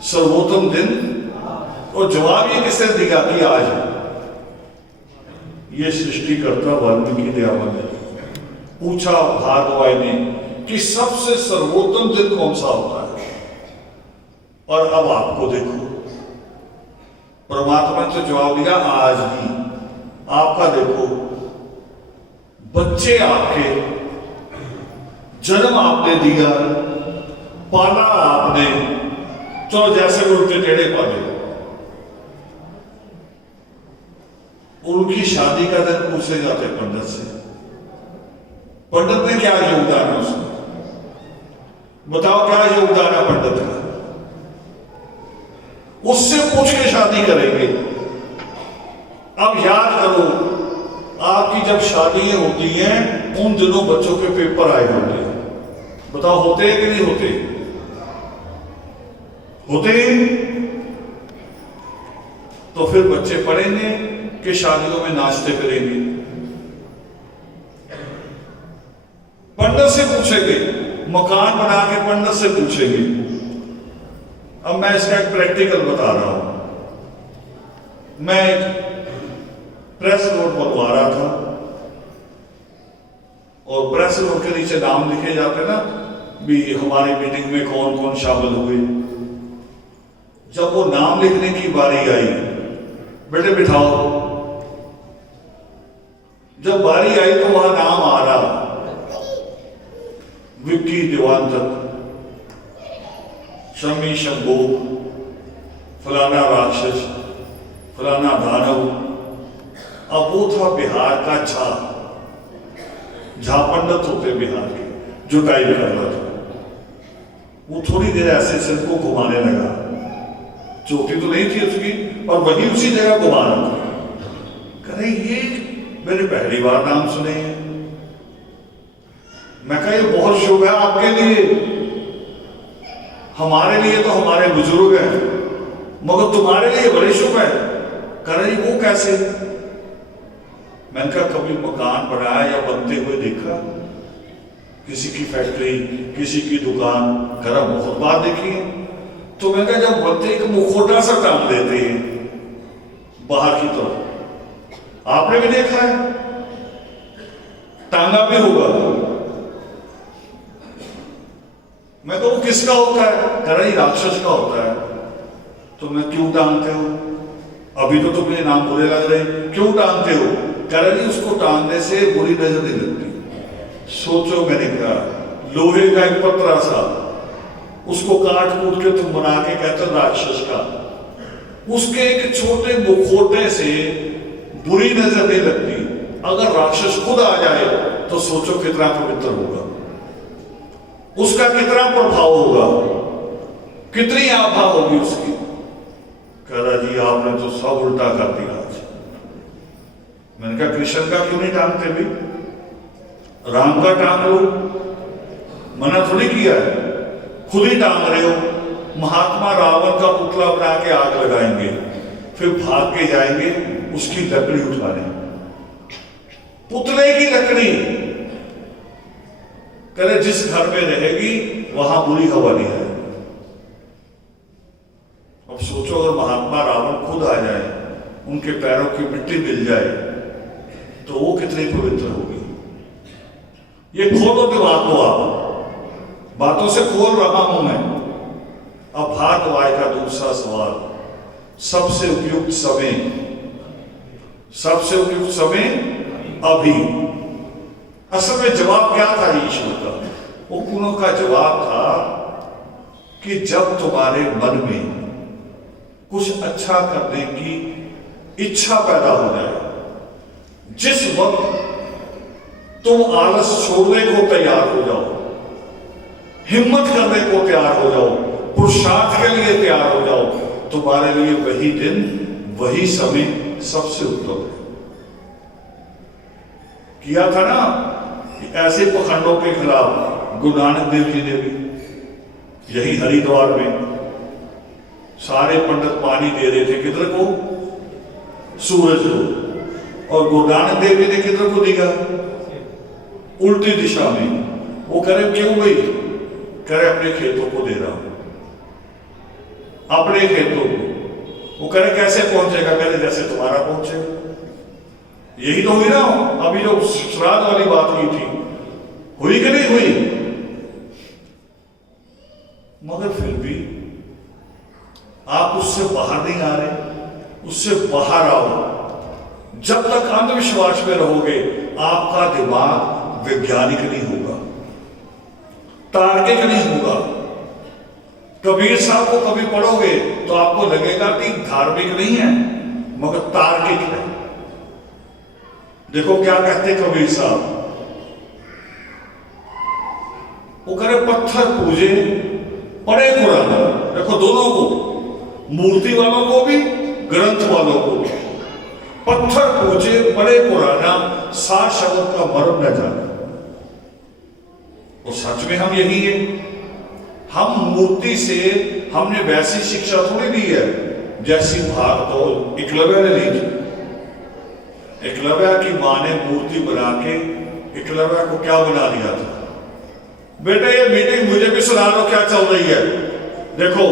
सर्वोत्तम दिन। और जवाब ये किसने दिया कि आज ये सृष्टिकर्ता वाल्मीकि दयावन ने पूछा भारद्वाज ने कि सबसे सर्वोत्तम दिन कौन सा होता है। और अब आपको देखो, परमात्मा ने तो जवाब दिया आज ही। आपका देखो, बच्चे आपके, जन्म आपने दिया, पाला आपने, चलो जैसे उल्टे टेढ़े पाले, उनकी शादी का दिन पूछे जाते पंडित से, पंडित ने क्या योगदान है उसमें? बताओ क्या योगदान है पंडित का? उससे पूछ के शादी करेंगे। अब याद करो, आपकी जब शादी होती है उन दिनों बच्चों के पेपर आए होते हैं। बताओ होते हैं कि नहीं होते? होते। तो फिर बच्चे पढ़ेंगे कि शादियों में नाचते फिरेंगे? पंडित से पूछेंगे, मकान बना के पंडित से पूछेंगे। अब मैं इसका एक प्रैक्टिकल बता रहा हूं। मैं एक प्रेस नोट बनवा रहा था और प्रेस नोट के नीचे नाम लिखे जाते ना भी हमारी मीटिंग में कौन कौन शामिल हुए। जब वो नाम लिखने की बारी आई, बेटे बिठाओ, जब बारी आई तो वहां नाम आ रहा विक्की दिवांतक, शमी शंभू, फलाना राक्षस, फलाना दानव। अब वो था बिहार का झा पंडित होते बिहार के, जो टाइप कर रहा था। वो थोड़ी देर ऐसे सिर को घुमाने लगा, चोटी तो नहीं थी उसकी, और वही उसी जगह घुमा रहा था। कह रहे ये मैंने पहली बार नाम सुने हैं। मैं कहा ये बहुत शुभ है आपके लिए, हमारे लिए तो हमारे बुजुर्ग हैं, मगर तुम्हारे लिए बड़े शुभ है। कह रही वो कैसे? मैंने कहा कभी मकान बनाया या बनते हुए देखा? किसी की फैक्ट्री, किसी की दुकान, घर बहुत बार देखी है। तो मैंने कहा जब बनते एक मुखोटा सा टांग देते हैं बाहर की तरफ, आपने भी देखा है, टांगा भी होगा। मैं कहूँ किसका होता है? कह रहा राक्षस का होता है। तो मैं क्यों टांगते हो? अभी तो तुम्हें नाम बुरे लग रहे, क्यों टांगते हो? कह रही उसको टांगने से बुरी नजर नहीं लगती। सोचो, मैंने कहा लोहे का एक पतरा सा, उसको काट कूट के तुम बना के कहते हो राक्षस का, उसके एक छोटे मुखौटे से बुरी नजर नहीं लगती। अगर राक्षस खुद आ जाए तो सोचो कितना पवित्र होगा, उसका कितना प्रभाव होगा, कितनी आभा होगी उसकी। कह रहा जी आपने तो सब उल्टा कर दिया आज। मैंने कहा कृष्ण का क्यों नहीं टांगते भी? राम का टांग लो, मना थोड़ी किया है, खुद ही टांग रहे हो। महात्मा रावण का पुतला बना के आग लगाएंगे, फिर भाग के जाएंगे उसकी लकड़ी उठाने, पुतले की लकड़ी। करे जिस घर में रहेगी वहां बुरी हवा नहीं है। अब सोचो अगर महात्मा रावण खुद आ जाए, उनके पैरों की मिट्टी मिल जाए तो वो कितनी पवित्र होगी। ये खोलो दिमाग को, आप बातों से खोल रहा हूं मैं। अब भारतवाय का दूसरा सवाल, सबसे उपयुक्त समय, सबसे उपयुक्त समय अभी। असल में जवाब क्या था ईश्वर का? उनको का जवाब था कि जब तुम्हारे मन में कुछ अच्छा करने की इच्छा पैदा हो जाए, जिस वक्त तुम आलस छोड़ने को तैयार हो जाओ, हिम्मत करने को तैयार हो जाओ, पुरुषार्थ के लिए तैयार हो जाओ, तुम्हारे लिए वही दिन, वही समय सबसे उत्तम है। किया था ना ऐसे पखंडों के खिलाफ गुरु नानक देव जी ने भी, यही हरिद्वार में सारे पंडित पानी दे रहे थे, किधर को? सूरज को। और गुरु नानक देव जी ने किधर को दिया? उल्टी दिशा में। वो करे क्यों भाई? करे अपने खेतों को दे रहा हूं, अपने खेतों को। वो करे कैसे पहुंचेगा? करे जैसे तुम्हारा पहुंचेगा। यही तो हुई ना अभी जो श्राद्ध वाली बात की थी, हुई कि नहीं हुई? मगर फिर भी आप उससे बाहर नहीं आ रहे, उससे बाहर आओ। जब तक अंधविश्वास में रहोगे आपका दिमाग वैज्ञानिक नहीं होगा, तार्किक नहीं होगा। कबीर साहब को कभी पढ़ोगे तो आपको लगेगा कि धार्मिक नहीं है मगर तार्किक है। देखो क्या कहते कबीर साहब, वो करे पत्थर पूजे पढ़े कुरान। देखो दोनों को, मूर्ति वालों को भी ग्रंथ वालों को भी, पत्थर पूजे पढ़े कुराना, सात शब्द का मर्म न जाना। और सच में हम यही है। हम मूर्ति से हमने वैसी शिक्षा थोड़ी दी है जैसी भाग दौड़ एकलव्य ने ली थी। एकलव्य की मां ने मूर्ति बना के एकलव्य को क्या बना दिया था? बेटे ये मीटिंग मुझे भी सुना लो क्या चल रही है। देखो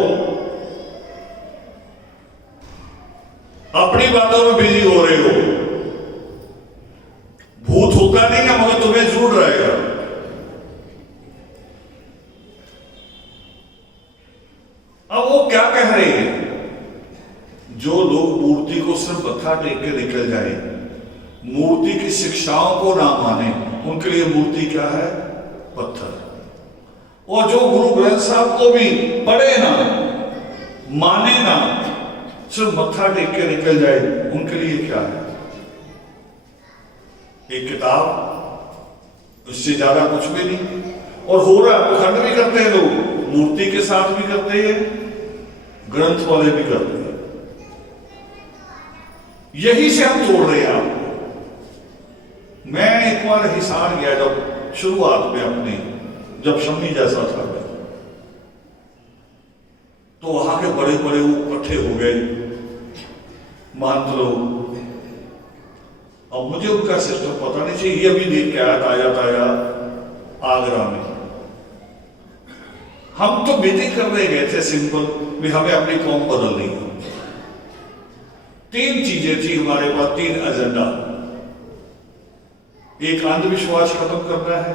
अपनी बातों में बिजी हो रहे हो, भूत होता नहीं है मगर तुम्हें जरूर रहेगा। अब वो क्या कह रहे हैं? जो लोग मूर्ति को सिर्फ मत्था टेक के निकल जाए, मूर्ति की शिक्षाओं को ना माने, उनके लिए मूर्ति क्या है? पत्थर। और जो गुरु ग्रंथ साहब को भी पढ़े ना, माने ना, सिर्फ मत्था टेक के निकल जाए, उनके लिए क्या है? एक किताब, इससे ज्यादा कुछ भी नहीं। और हो रहा है, पखंड भी करते हैं लोग, मूर्ति के साथ भी करते हैं, ग्रंथ वाले भी करते हैं। यही से हम तोड़ रहे हैं आपको। मैं एक बार हिसार गया जब शुरुआत में अपने, जब शम्मी जैसा था, तो वहां के बड़े बड़े इकट्ठे हो गए महंत लोग। अब मुझे उनका सिस्टम पता नहीं चाहिए, ये अभी देख के आया ताजा आगरा में। हम तो मीटिंग करने गए थे सिंपल, भी हमें अपनी कौम बदलनी है। 3 चीजें थी हमारे पास, 3 एजेंडा। एक अंधविश्वास खत्म करना है,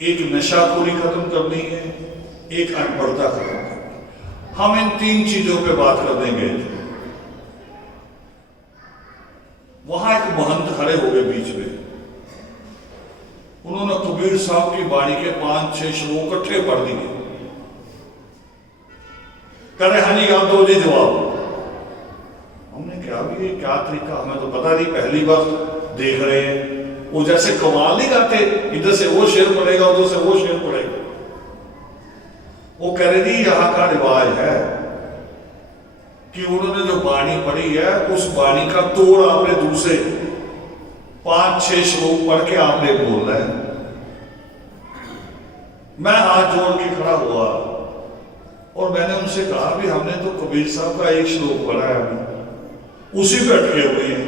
एक नशाखोरी खत्म करनी है, एक अनपढ़ता खत्म करनी है। हम इन तीन चीजों पे बात करने गए थे। वहां एक महंत खड़े हो गए बीच में, उन्होंने कबीर साहब की बाणी के 5-6 श्लोक इकट्ठे पढ़ दिए। कह रहे हाँ जी आप दो जी जवाब। हमने क्या भी ये क्या तरीका, हमें तो पता नहीं, पहली बार देख रहे हैं। वो जैसे कमाल नहीं गाते, इधर से वो शेर पड़ेगा उधर से वो शेर पड़ेगा। वो कह रहे जी यहाँ का रिवाज है कि उन्होंने जो बाणी पढ़ी है उस बाणी का तोड़ आपने दूसरे 5-6 श्लोक पढ़ के आपने बोलना है। मैं हाथ जोड़ के खड़ा हुआ और मैंने उनसे कहा भी हमने तो कबीर साहब का एक श्लोक पढ़ा है, अभी उसी पे अटके हुए हैं,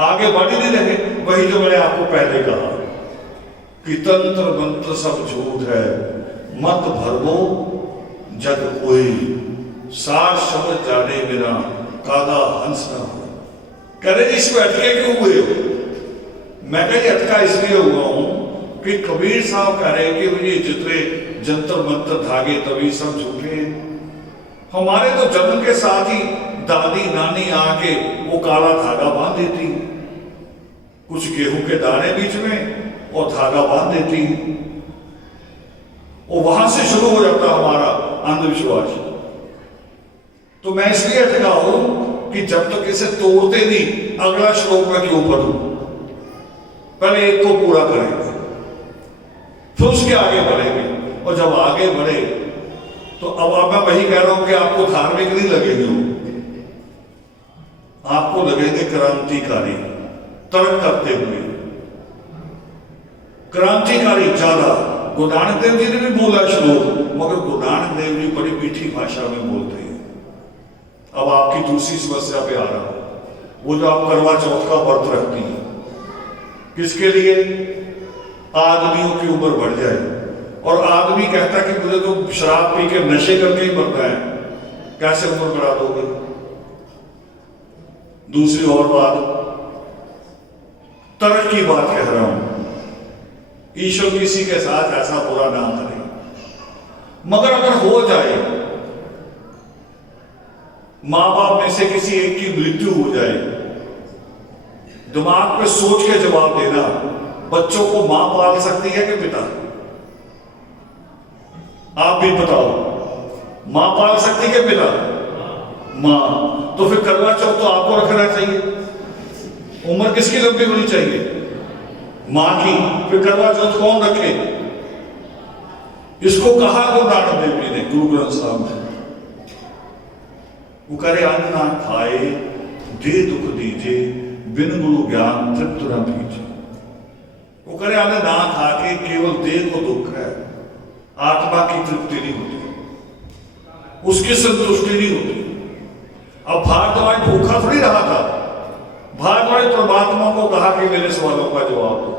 आगे बढ़ ही नहीं रहे। वही जो मैंने आपको पहले कहा कि तंत्र मंत्र सब झूठ है, मत भरमो जग कोई, सार समझ जाने बिना कादा हंस न हो। कह रहे इसमें अटके क्यों हुए हो? मैं कही अटका इसलिए हुआ हूं कि कबीर साहब कह रहे कि ये जितने जंतर मंत्र धागे तभी सब झूठे हैं। हमारे तो जन्म के साथ ही दादी नानी आके वो काला धागा बांध देती, कुछ गेहूं के दाने बीच में और धागा बांध देती, और वहां से शुरू हो जाता हमारा अंधविश्वास। तो मैं इसलिए अटका हूं कि जब तक इसे तोड़ते नहीं अगला श्लोक मैं क्यों पढ़ूं, पहले एक को पूरा करेंगे फिर उसके आगे बढ़ेंगे। और जब आगे बढ़े तो अब मैं वही कह रहा हूं कि आपको धार्मिक नहीं लगेंगे, आपको लगेंगे क्रांतिकारी, तर्क करते हुए क्रांतिकारी ज्यादा। गुरु नानक देव जी ने भी बोला श्लोक, मगर गुरु नानक देव जी बड़ी मीठी भाषा में बोलते हैं। अब आपकी दूसरी समस्या पे आ रहा हूं, वो जो आप करवा चौथ का व्रत रखती है, किसके लिए? आदमियों की उम्र बढ़ जाए, और आदमी कहता है कि मुझे तो शराब पी के नशे करके ही मरना है, कैसे उम्र बढ़ा दोगे? दूसरी और बात, तर्क की बात कह रहा हूं, ईश्वर किसी के साथ ऐसा बुरा ना करे, मगर अगर हो जाए, मां बाप में से किसी एक की मृत्यु हो जाए, दिमाग पे सोच के जवाब देना। बच्चों को मां पाल सकती है कि पिता? आप भी बताओ, मां पाल सकती है कि पिता? मां। तो फिर करवा चौथ तो आपको रखना चाहिए, उम्र किसकी लंबी होनी चाहिए? मां की। फिर करवा चौथ कौन रखे? इसको कहा गुरु नानक देव जी ने गुरु ग्रंथ साहब में, वो करे अन्न ना खाए दे दुख दीजे, बिन गुरु ज्ञान तृप्त न पीजे। वो करे अन्न ना खा के केवल देह को दुख है, आत्मा की तृप्ति नहीं होती, उसकी संतुष्टि नहीं होती। अब भारद्वाज भूखा थोड़ी रहा था, भारद्वाज परमात्मा को कहा कि मेरे सवालों का जवाब दो,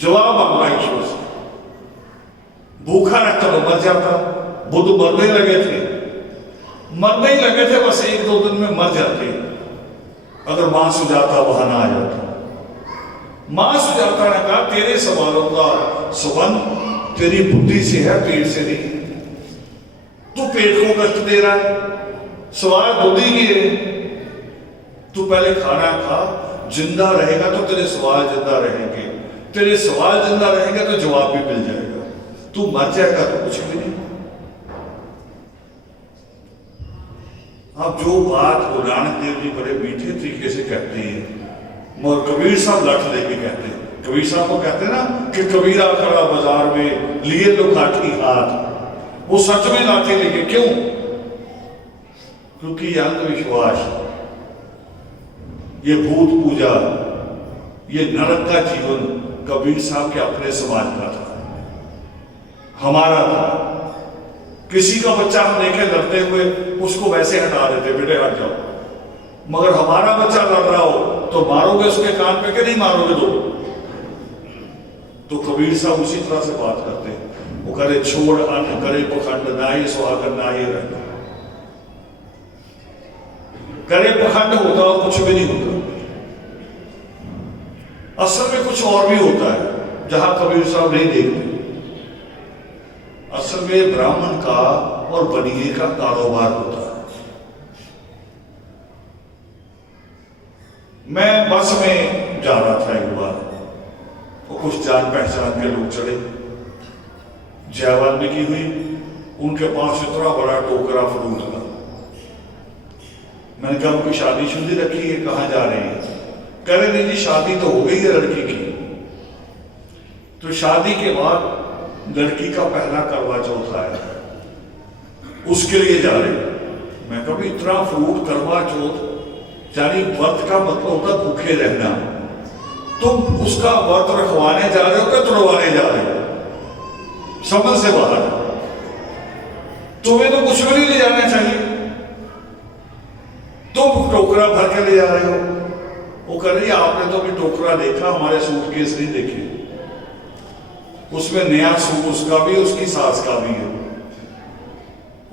जवाब मांगा ईश्वर से। भूखा रहता तो मर जाता, बुद्ध मरने लगे थे, मरने ही लगे थे, बस 1-2 दिन में मर जाते अगर मां सुजाता वहां ना आ जाता। मां सुजाता ने कहा तेरे सवालों का संबंध तेरी बुद्धि से है, पेट से नहीं। तू पेट को कष्ट दे रहा है, सवाल बुद्धि की है। तू पहले खाना खा, जिंदा रहेगा तो तेरे सवाल जिंदा रहेंगे, तेरे सवाल जिंदा रहेंगे तो जवाब भी मिल जाएगा। तू मर जाएगा तो कुछ भी नहीं। अब जो बात गुरु नानक देव जी बड़े मीठे तरीके से कहते हैं, मगर कबीर साहब लठ लेके कहते हैं। कबीर साहब को कहते हैं ना कि कबीरा खड़ा बाजार में लिए लो काठी हाथ, वो सच में लाठी लेके। क्यों? क्योंकि ये अंधविश्वास, ये भूत पूजा, ये नरक का जीवन कबीर साहब के अपने समाज का था, हमारा था। किसी का बच्चा हम देखे लड़ते हुए उसको वैसे हटा देते, बेटे हट जाओ। मगर हमारा बच्चा लड़ रहा हो तो मारोगे उसके कान पे कि नहीं मारोगे? तो कबीर साहब उसी तरह से बात करते हैं। वो करे छोड़ अन्न करे पखंड, ना ये सुहागन ना ये रंग। करे पखंड होता और कुछ भी नहीं होता। असल में कुछ और भी होता है जहां कबीर साहब नहीं देखते। असल में ब्राह्मण का और बनिए का कारोबार होता है। मैं बस में जा रहा था एक बार, तो कुछ जान पहचान के लोग चढ़े, जय वाल्मीकि हुई, उनके पास इतना बड़ा टोकरा फ्रूट का। मैंने कहा उनकी शादी शुदी रखी है, कहाँ जा रहे हैं? कह रहे नहीं जी शादी तो हो गई है लड़की की, तो शादी के बाद लड़की का पहला करवा चौथ आया, उसके लिए जा रहे। मैं कभी इतना फ्रूट करवा चौथ, यानी व्रत का मतलब होता भूखे रहना, तुम उसका व्रत रखवाने जा रहे हो क्या तुड़वाने जा रहे हो? समझ से बाहर। तुम्हें तो कुछ भी नहीं ले जाना चाहिए, तुम टोकरा भर के ले जा रहे हो। वो कह रही आपने तो अभी टोकरा देखा, हमारे सूटकेस नहीं देखे, उसमें नया सूट उसका भी, उसकी सास का भी है,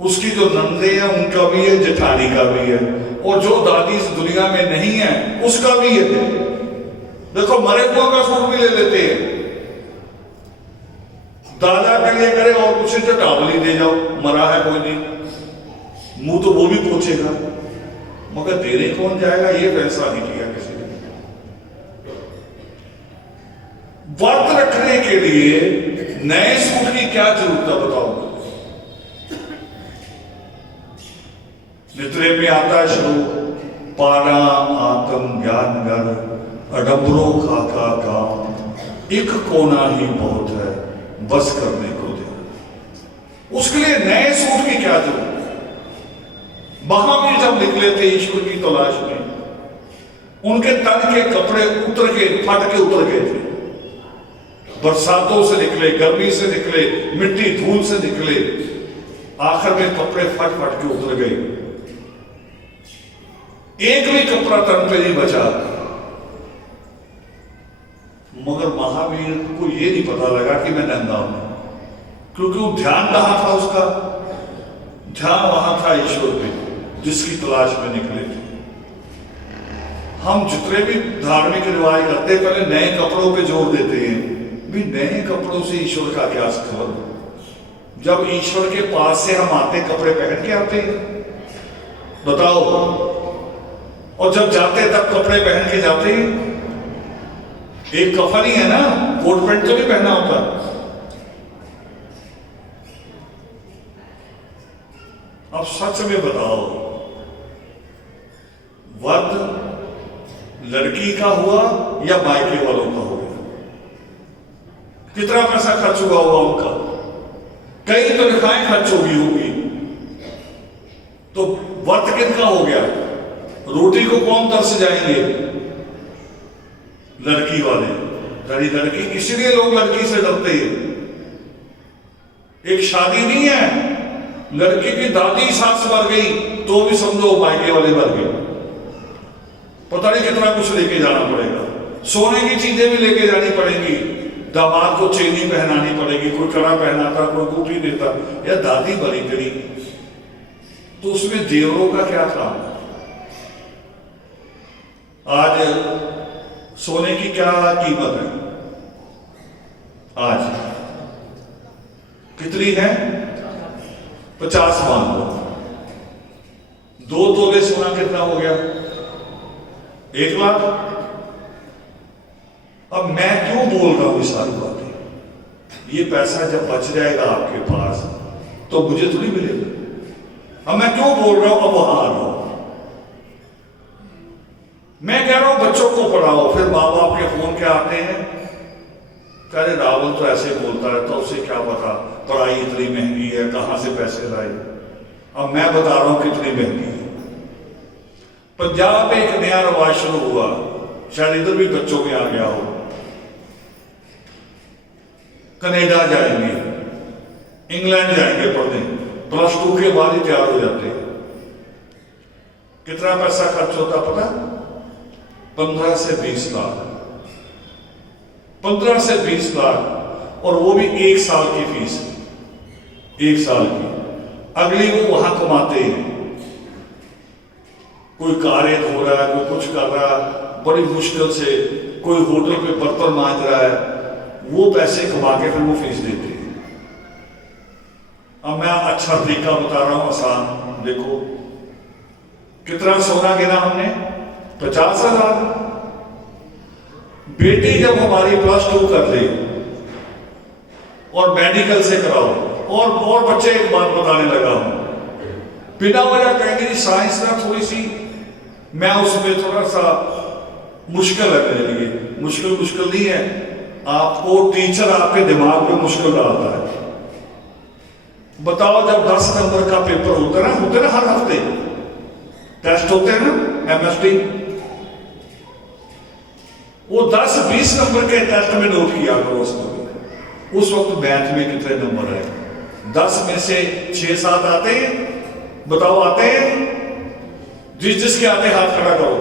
उसकी जो नंदे हैं उनका भी है, जेठानी का भी है, और जो दादी इस दुनिया में नहीं है उसका भी है। देखो मरे हुआ का सूट भी ले लेते हैं, दादा के लिए करे और कुछ तो टावली दे जाओ, मरा है कोई नहीं, मुंह तो वो भी पूछेगा, मगर देने कौन जाएगा? ये फैसला नहीं किया किसी ने। व्रत रखने के लिए नए सूट की क्या जरूरत है बताओ? नित्रे में आता है श्लोक, पाना आत्म ज्ञान गर अडम्बरो खाका काम, एक कोना ही बहुत है बस करने को दे। उसके लिए नए सूट की क्या जरूरत? महावीर जब निकले थे ईश्वर की तलाश में, उनके तन के कपड़े उतर के फट के उतर गए थे, बरसातों से निकले, गर्मी से निकले, मिट्टी धूल से निकले, आखिर में कपड़े फट फट के उतर गए, एक भी कपड़ा तन पे नहीं बचा। मगर महावीर को ये नहीं पता लगा कि मैं नंगा हूं, क्योंकि वो ध्यान कहां था उसका? ध्यान वहां था ईश्वर पे, जिसकी तलाश में निकले थे। हम जितने भी धार्मिक रिवाज करते हैं, पहले नए कपड़ों पे जोर देते हैं, भी नए कपड़ों से ईश्वर का क्या संबंध? जब ईश्वर के पास से हम आते कपड़े पहन के आते हैं, बताओ? और जब जाते तब कपड़े पहन के जाते हैं। एक कफन ही है ना, कोट पैंट तो नहीं पहना होता। अब सच में बताओ, व्रत लड़की का हुआ या मायके वालों का हो गया? कितना पैसा खर्च हुआ होगा उनका? कई तनख्वाहें खर्च होगी। तो व्रत किनका हो गया? रोटी को कौन तरस जाएंगे? लड़की वाले। लड़की, इसीलिए लोग लड़की से डरते हैं। एक शादी नहीं है, लड़की की दादी सास मर गई तो भी समझो मायके वाले मर गए। पता नहीं कितना कुछ लेके जाना पड़ेगा, सोने की चीजें भी लेके जानी पड़ेगी, दामाद को चेनी पहनानी पड़ेगी, कोई कड़ा पहनाता, कोई कुटी देता, या दादी बनी तेरी, तो उसमें देवरों का क्या काम? आज सोने की क्या कीमत है? आज कितनी है? 50 मान लो, 2 तोले सोना कितना हो गया? 1 लाख। अब मैं क्यों बोल रहा हूं ये सारी बातें? ये पैसा जब बच जाएगा आपके पास तो मुझे थोड़ी मिलेगा। अब मैं क्यों बोल रहा हूं? अब वहां आ रहा हूं, मैं कह रहा हूं बच्चों को पढ़ाओ, फिर माँ बाप के फोन क्या आते हैं, कह रहे रावल तो ऐसे बोलता है, तो उसे क्या पता पढ़ाई इतनी महंगी है, कहां से पैसे लाए। अब मैं बता रहा हूं कितनी महंगी है। पंजाब में एक नया रवाज शुरू हुआ, शायद इधर भी बच्चों में आ गया हो, कनाडा जाएंगे, इंग्लैंड जाएंगे पढ़ने, +2 के बाद ही तैयार हो जाते हैं। कितना पैसा खर्च होता पता? 15 से 20 लाख। 15 से 20 लाख, और वो भी 1 साल की फीस, 1 साल की। अगली वो वहां कमाते हैं, कोई कारें धो रहा है, कोई कुछ कर रहा है, बड़ी मुश्किल से कोई होटल पे बर्तन मांज रहा है, वो पैसे कमा के फिर वो फीस देते हैं। अब मैं अच्छा तरीका बता रहा हूं, आसान। देखो कितना सोना गिना हमने, 50,000। बेटी जब हमारी +2 कर ले और मेडिकल से कराओ, और बच्चे एक बात बताने लगा हूं, बिना वजह कहेंगे साइंस ना थोड़ी सी, मैं उसमें थोड़ा सा मुश्किल है मेरे लिए। मुश्किल नहीं है, आपको टीचर आपके दिमाग में मुश्किल डालता है। बताओ जब 10 नंबर का पेपर होता है ना हर हफ्ते टेस्ट होते हैं ना MST, वो 10-20 नंबर के टेस्ट में नोट किया करो उस वक्त मैथ में कितने नंबर है। 10 में से 6-7 आते हैं, बताओ आते हैं? जिसके आते हाथ खड़ा करो,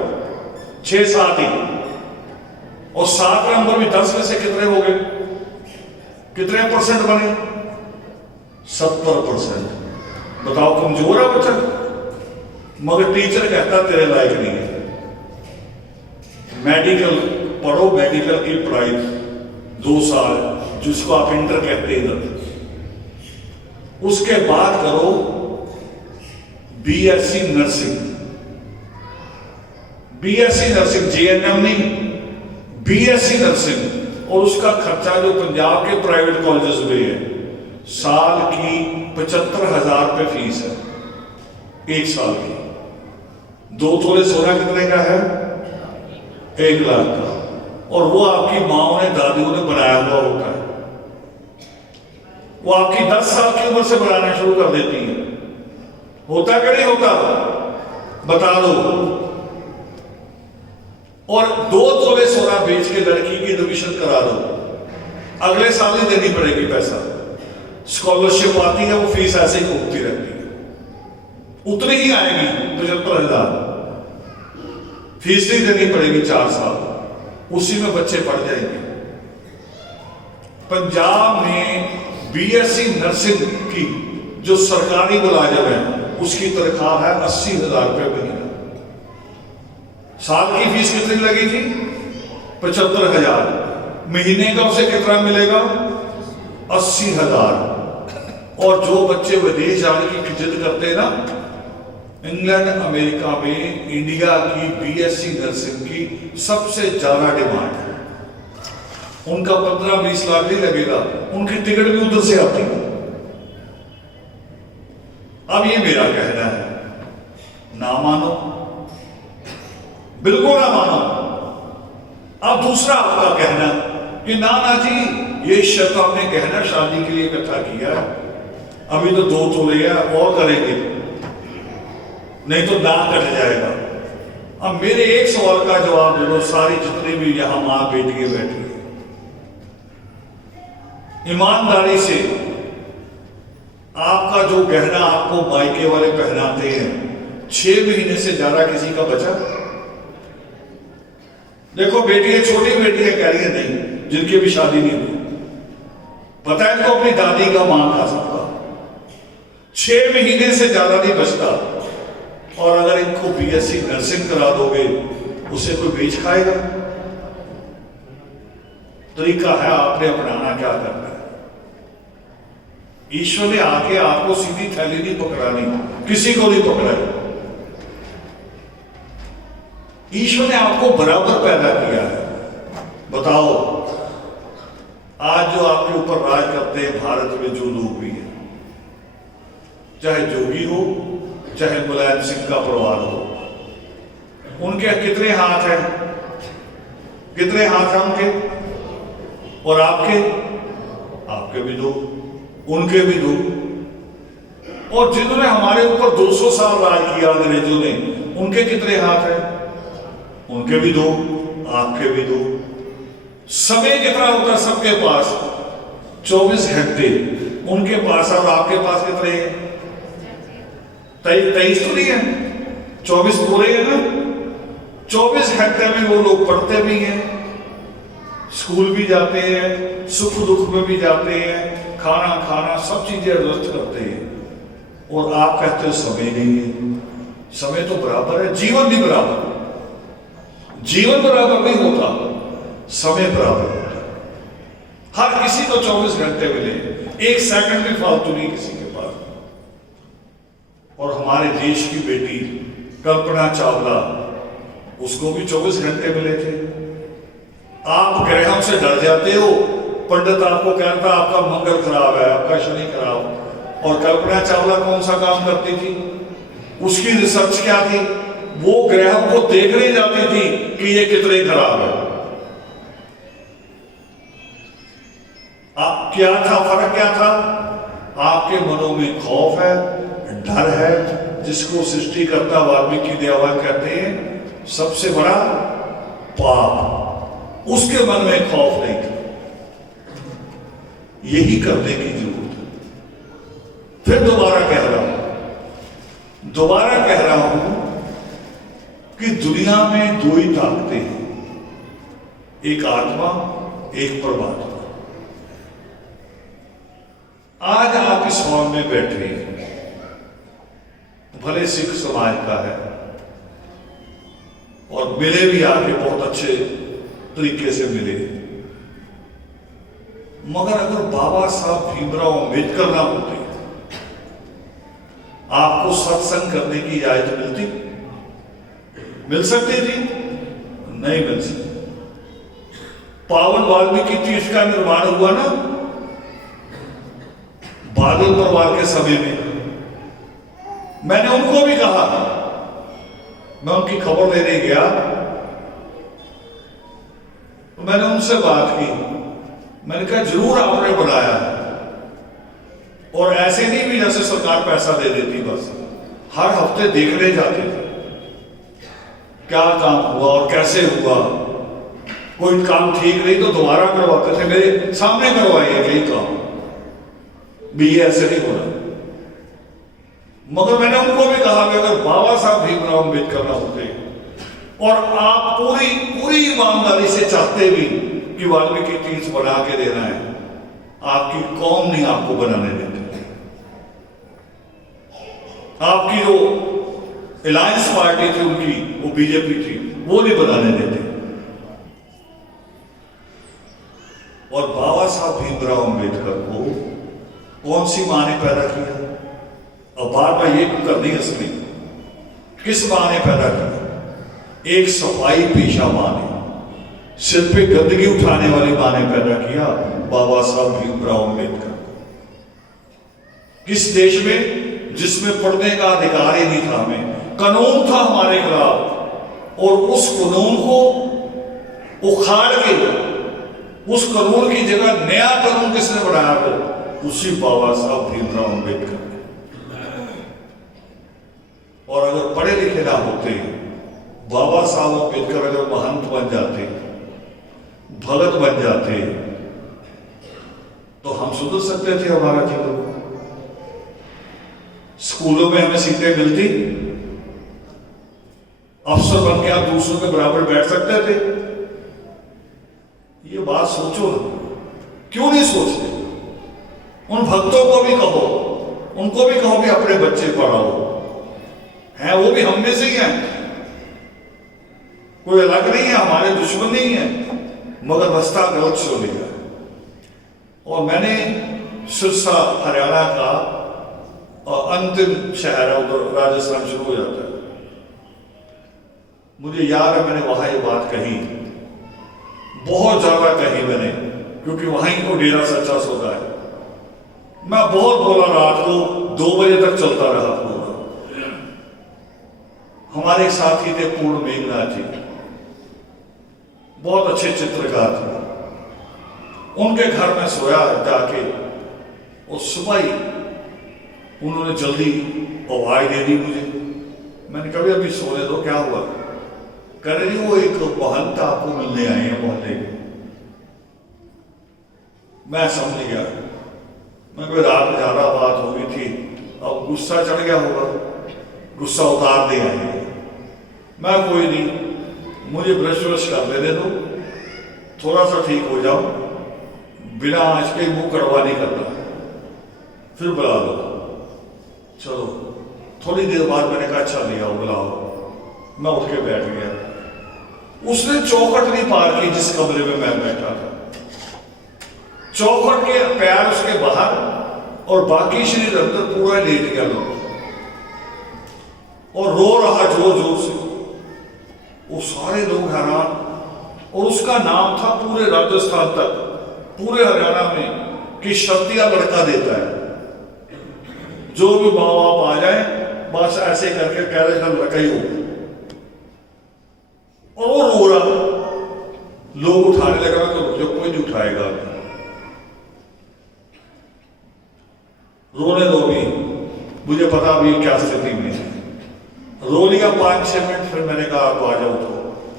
6-7 ही। और 7 नंबर भी 10 में से कितने हो गए, कितने % बने? 70%। बताओ कमजोर है बच्चा, मगर टीचर कहता तेरे लायक नहीं है। मेडिकल पढ़ो, मेडिकल की पढ़ाई 2 साल, जिसको आप इंटर कहते हैं, उसके बाद करो BSc nursing. BSc nursing, JNM नहीं, BSc नर्सिंग। और उसका खर्चा जो पंजाब के प्राइवेट कॉलेजेस में है, साल की 75,000 रुपये फीस है, 1 साल की। 2 तोले सोना कितने का है? 1 लाख का। और वो आपकी माओ ने, दादियों ने बनाया हुआ होता है, वो आपकी 10 साल की उम्र से बनाना शुरू कर देती है। होता कि नहीं होता? बता दो। और 2 तोले सोना बेच के लड़की की एडमिशन करा दो, अगले साल ही देनी पड़ेगी पैसा। स्कॉलरशिप आती है, वो फीस ऐसे ही उगती रहती है, उतनी ही आएगी, 75,000 फीस नहीं देनी पड़ेगी 4 साल, उसी में बच्चे पढ़ जाएंगे। पंजाब में BSc नर्सिंग की जो सरकारी मुलाजिम है, उसकी तनख्वाह है 80,000 रुपये महीना। साल की फीस कितनी लगी थी? 75,000। महीने का उसे कितना मिलेगा? 80,000। और जो बच्चे विदेश जाने की जिद करते हैं ना, इंग्लैंड, अमेरिका में इंडिया की BSc नर्सिंग की सबसे ज्यादा डिमांड है। उनका 15-20 लाख नहीं लगेगा, उनकी टिकट भी उधर से आती है। अब ये मेरा कहना है, ना मानो, बिल्कुल ना मानो। अब दूसरा आपका कहना कि ना जी, ये शर्त आपने कहना शादी के लिए इकट्ठा किया, अभी तो 2 तोले है, और करेंगे, नहीं तो ना कट जाएगा। अब मेरे एक सवाल का जवाब दे दो, सारी जितनी भी यहां मां बेटियां बैठी है, ईमानदारी से, आपका जो गहना आपको मायके वाले पहनाते हैं, 6 महीने से ज्यादा किसी का बचा? देखो बेटियां, छोटी बेटियां कह रही है नहीं, जिनकी भी शादी नहीं हुई, पता है इनको अपनी दादी का मां खा सकता, 6 महीने से ज्यादा नहीं बचता। और अगर इनको BSc नर्सिंग करा दोगे, उसे कोई बेच खाएगा? तरीका है, आपने अपनाना क्या करना है। ईश्वर ने आके आपको सीधी थैली नहीं पकड़ानी, किसी को नहीं पकड़ाई। ईश्वर ने आपको बराबर पैदा किया है। बताओ, आज जो आपके ऊपर राज करते हैं भारत में, जो लोग भी हैं, चाहे जोगी हो, चाहे मुलायम सिंह का परिवार हो, उनके कितने हाथ हैं? कितने हाथ हैं उनके? और आपके भी 2, उनके भी 2। और जिन्होंने हमारे ऊपर 200 साल राज किया अंग्रेजों ने, उनके कितने हाथ हैं? उनके भी 2, आपके भी 2। समय कितना होता है सबके पास? 24 घंटे उनके पास, और आपके पास कितने हैं? 23 तो नहीं है, 24 पूरे हैं ना। 24 घंटे में वो लोग पढ़ते भी हैं, स्कूल भी जाते हैं, सुख दुख में भी जाते हैं, खाना सब चीजें एडजस्ट करते हैं। और आप कहते हो समय नहीं है। समय तो बराबर है, जीवन भी बराबर, जीवन बराबर नहीं होता, समय बराबर होता है। हर किसी को 24 घंटे मिले, 1 सेकंड भी फालतू नहीं किसी के पास। और हमारे देश की बेटी कल्पना चावला, उसको भी 24 घंटे मिले थे। आप ग्रहों से डर जाते हो, पंडित आपको कहता आपका मंगल खराब है, आपका शनि खराब। और कल्पना चावला कौन सा काम करती थी? उसकी रिसर्च क्या थी? वो ग्रहों को देखने जाती थी कि ये कितने खराब है। आप क्या था, फर्क क्या था? आपके मनों में खौफ है, डर है, जिसको सृष्टिकर्ता वाल्मीकि देवाल कहते हैं सबसे बड़ा पाप। उसके मन में खौफ नहीं था। यही करने की जरूरत है। फिर दोबारा कह रहा हूं कि दुनिया में दो ही ताकतें हैं, एक आत्मा, एक परमात्मा। आज आप इस हॉल में बैठे हैं, भले सिख समाज का है और मिले भी आके बहुत अच्छे तरीके से मिले, मगर अगर बाबा साहब भीमराव अम्बेडकर ना होते, आपको सत्संग करने की इजाजत मिल सकती थी? नहीं मिल सकती। पावन वाल्मीकि तीर्थ का निर्माण हुआ ना बादल परिवार के समय में। मैंने उनको भी कहा, मैं उनकी खबर लेने गया तो मैंने उनसे बात की। मैंने कहा जरूर आपने बनाया है, और ऐसे नहीं भी जैसे सरकार पैसा दे देती, बस हर हफ्ते देखने जाते थे क्या काम हुआ और कैसे हुआ। कोई काम ठीक नहीं तो दोबारा करवाते थे, मेरे सामने करवाइए यही काम भी, ये ऐसे नहीं हो रहा। मगर मैंने उनको भी कहा कि अगर बाबा साहब भीमराव अम्बेडकर ना होते और आप पूरी ईमानदारी से चाहते भी कि वाल्मीकि तीर्थ बना के देना है, आपकी कौम नहीं आपको बनाने देती। आपकी जो अलायंस पार्टी थी उनकी, वो बीजेपी थी, वो नहीं बनाने देते। और बाबा साहब भीमराव अम्बेडकर को कौन सी मां ने पैदा किया? और बार बार ये करनी असली, किस मां ने पैदा किया? एक सफाई पेशा मां ने, सिर पे गंदगी उठाने वाली मां ने पैदा किया बाबा साहब भीमराव अम्बेडकर। किस देश में जिसमें पढ़ने का अधिकार ही नहीं था, हमें कानून था हमारे खिलाफ, और उस कानून को उखाड़ के उस कानून की जगह नया कानून किसने बनाया? तो उसी बाबा साहब भीमराव अम्बेडकर। और अगर पढ़े लिखे ना होते, बाबा साहब अम्बेडकर अगर महंत बन जाते, भगत बन जाते, तो हम सुधर सकते थे हमारा जीवन। स्कूलों में हमें सीटें मिलती, अफसर बन के आप दूसरों के बराबर बैठ सकते थे। ये बात सोचो ना, क्यों नहीं सोचते? उन भक्तों को भी कहो, उनको भी कहो कि अपने बच्चे पढ़ाओ, हैं वो भी हम में से ही हैं, कोई अलग नहीं है, हमारे दुश्मन नहीं है, मगर रास्ता गलत चल लिया। और मैंने सिरसा हरियाणा का अंतिम शहर है, उधर राजस्थान शुरू हो जाता है, मुझे याद है मैंने वहां ये बात कही, बहुत ज्यादा कही मैंने, क्योंकि वहीं को डेरा सच्चा सौदा है। मैं बहुत बोला, रात को 2 बजे तक चलता रहा पूरा। हमारे साथी थे पूर्ण मेघनाथ जी, बहुत अच्छे चित्रकार थे। उनके घर में सोया जाके, और सुबह ही उन्होंने जल्दी आवाज दे दी मुझे। मैंने कभी अभी सोने दो, क्या हुआ? कह रही वो एक महंत आपको मिलने आए हैं मोहल्ले के। मैं समझ गया, मैं कोई रात में ज्यादा बात हो गई थी, अब गुस्सा चढ़ गया होगा, गुस्सा उतार दे आए। मैं कोई नहीं, मुझे ब्रश व्रश कर लेने दो, थोड़ा सा ठीक हो जाओ, बिना आंच के मुंह कड़वा नहीं करना, फिर बुला लो। चलो थोड़ी देर बाद मैंने कहा अच्छा लिया बुलाओ। मैं उठ के बैठ गया। उसने चौखट नहीं पार की जिस कमरे में मैं बैठा था। चौखट के पैर उसके बाहर और बाकी शरीर अंदर पूरा लेट गया। लोग और रो रहा जोर जोर से। वो सारे लोग हैरान। और उसका नाम था पूरे राजस्थान तक, पूरे हरियाणा में, कि शर्तिया लड़का देता है। जो भी माँ बाप आ जाए बस ऐसे करके कह रहे हैं लड़का ही हो। और वो रो रहा, लोग उठाने लगा तो जो कोई नहीं उठाएगा, रोने दो भी, मुझे पता अभी क्या स्थिति में है। रो लिया 5-6 मिनट, फिर मैंने कहा आप आ जाओ तो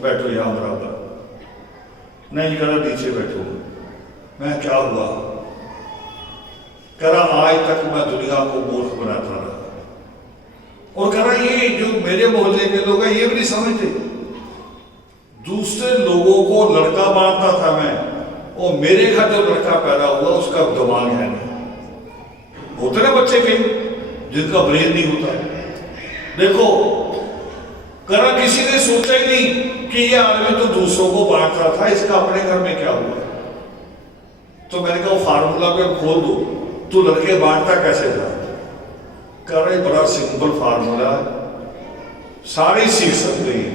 बैठो यहां बराबर। नहीं करा नीचे बैठो। मैं क्या हुआ? करा आज तक मैं दुनिया को मूर्ख बनाता रहा। और करा ये जो मेरे मोहल्ले के लोग हैं ये भी नहीं समझते। दूसरे लोगों को लड़का मानता था मैं, और मेरे घर जो लड़का पैदा हुआ उसका दिमाग है नहीं। होते ना बच्चे के जिनका ब्रेन नहीं होता। देखो करा किसी ने सोचा ही नहीं कि ये आदमी तो दूसरों को बांटता था, इसका अपने घर में क्या हुआ। तो मैंने कहा फार्मूला पे खोल दो, तू लड़के बांटता कैसे था। कह रहे बड़ा सिंपल फार्मूला, सारे सीख सकते हैं।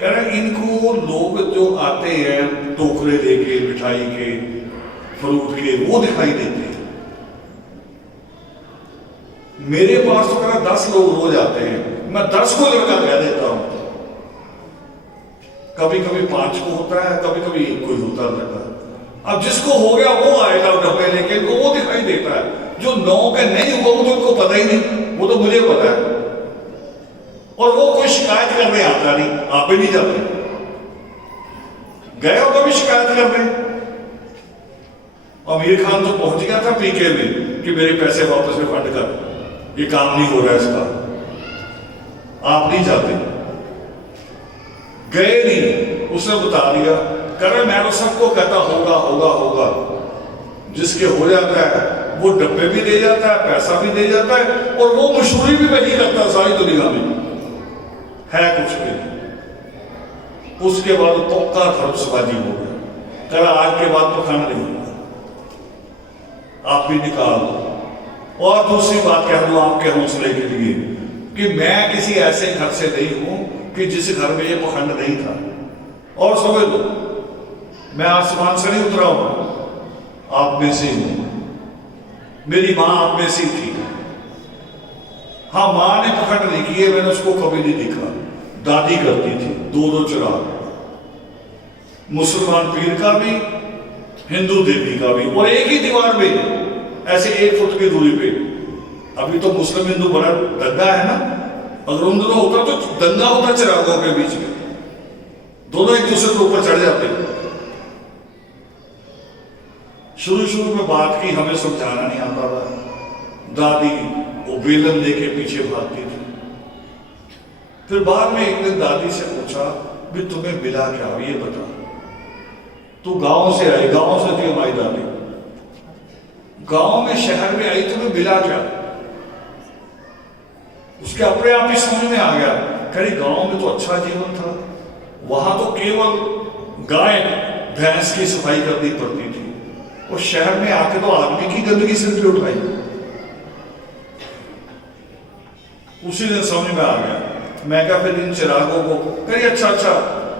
कह रहे इनको लोग जो आते हैं टोकरे लेके मिठाई के, फ्रूट के, वो दिखाई देते हैं। मेरे पास तो कहा 10 लोग रोज आते हैं, मैं 10 को लड़का कह देता हूं। कभी कभी 5 को होता है, कभी कभी 1 को ही होता लड़का। अब जिसको हो गया वो आएगा डब्बे लेके, इनको वो दिखाई देता है। जो 9 का नहीं हुआ वो तो उनको पता ही नहीं, वो तो मुझे पता है। और वो कोई शिकायत करने आता नहीं, आप ही नहीं जाते। गए हो कभी शिकायत करने? आमिर खान तो पहुंच गया था पीके में कि मेरे पैसे वापस रिफंड कर, ये काम नहीं हो रहा है इसका। आप नहीं जाते, गए नहीं, उसने बता दिया। करे मैं तो सबको कहता होगा होगा होगा। जिसके हो जाता है वो डब्बे भी दे जाता है, पैसा भी दे जाता है, और वो मशहूरी भी वही करता सारी दुनिया में है कुछ भी नहीं। उसके बाद पक्का धर्मसभाजी हो गया। करा आज के बाद पखंड नहीं होगा, आप भी निकाल दो। और दूसरी बात कह दूं आपके हौसले के लिए कि मैं किसी ऐसे घर से नहीं हूं कि जिस घर में ये पखंड नहीं था। और समझ लो मैं आसमान से नहीं उतरा हूं, आप में से हूं। मेरी मां आप में से थी। हाँ, मां ने पखंड नहीं किए, मैंने उसको कभी नहीं देखा। दादी करती थी 2-2 चिराग, मुसलमान पीर का भी, हिंदू देवी का भी, और एक ही दीवार में ऐसे 1 फुट की दूरी पे। अभी तो मुस्लिम हिंदू बड़ा दंगा है ना, अगर उन दोनों होता तो दंगा होता चिरागों के बीच में, दोनों एक दूसरे के ऊपर चढ़ जाते। शुरू में बात की, हमें समझाना नहीं आता था। दादी वो बेलन लेके पीछे भागती थी। फिर बाद में एक दिन दादी से पूछा भी तुम्हें मिला क्या, ये बता। तू गांव से आई, गांव से थी हमारी दादी, गांव में शहर में आई, तुम्हें मिला क्या। उसके अपने आप ही समझ में आ गया, कहीं गांव में तो अच्छा जीवन था, वहां तो केवल गाय भैंस की सफाई करनी पड़ती थी, और शहर में आके तो आदमी की गंदगी सिर पे उठाई। उसी दिन समझ में आ गया। मैं क्या फिर इन चिरागों को करिए अच्छा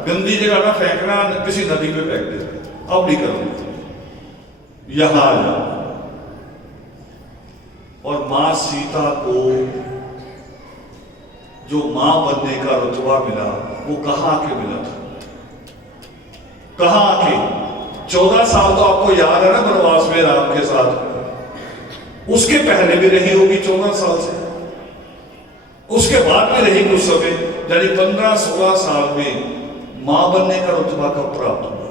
गंदी जगह ना फेंकना, किसी नदी पे फेंक दे, अब नहीं करूंगा, यहां आ जाओ। और मां सीता को जो मां बनने का रुतबा मिला वो कहां आके मिला था, कहां आके। 14 साल तो आपको याद है ना वनवास में राम के साथ, उसके पहले भी रही होगी 14 साल से, उसके बाद में रही कुछ समय, यानी 15-16 साल में मां बनने का रुतबा कब प्राप्त हुआ,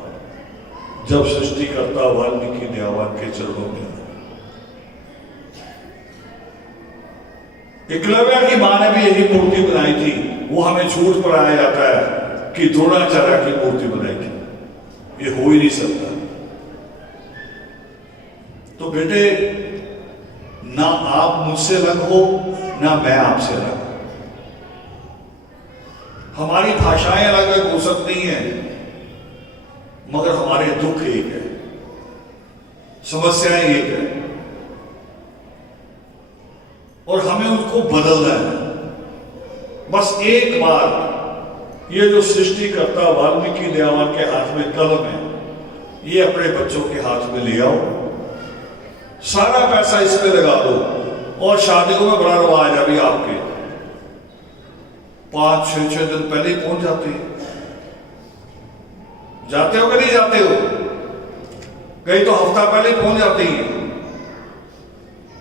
जब सृष्टिकर्ता वाल्मीकि दयावान के चरणों में। एकलव्य की मां ने भी यही मूर्ति बनाई थी, वो हमें झूठ पढ़ाया जाता है कि द्रोणाचार्य की मूर्ति बनाई थी, ये हो ही नहीं सकता। तो बेटे, ना आप मुझसे अलग हो ना मैं आपसे अलग। हमारी भाषाएं अलग अलग हो सकती हैं, मगर हमारे दुख एक है, समस्याएं एक है, और हमें उनको बदलना है। बस एक बार ये जो सृष्टिकर्ता वाल्मीकि दयावान के हाथ में कलम है, ये अपने बच्चों के हाथ में ले आओ, सारा पैसा इस पे लगा दो, और शादियों में बड़ा रवाज अभी आपके 5-6 दिन पहले ही पहुंच जाते हैं। जाते हो कि नहीं जाते हो? कहीं तो हफ्ता पहले ही पहुंच जाती है,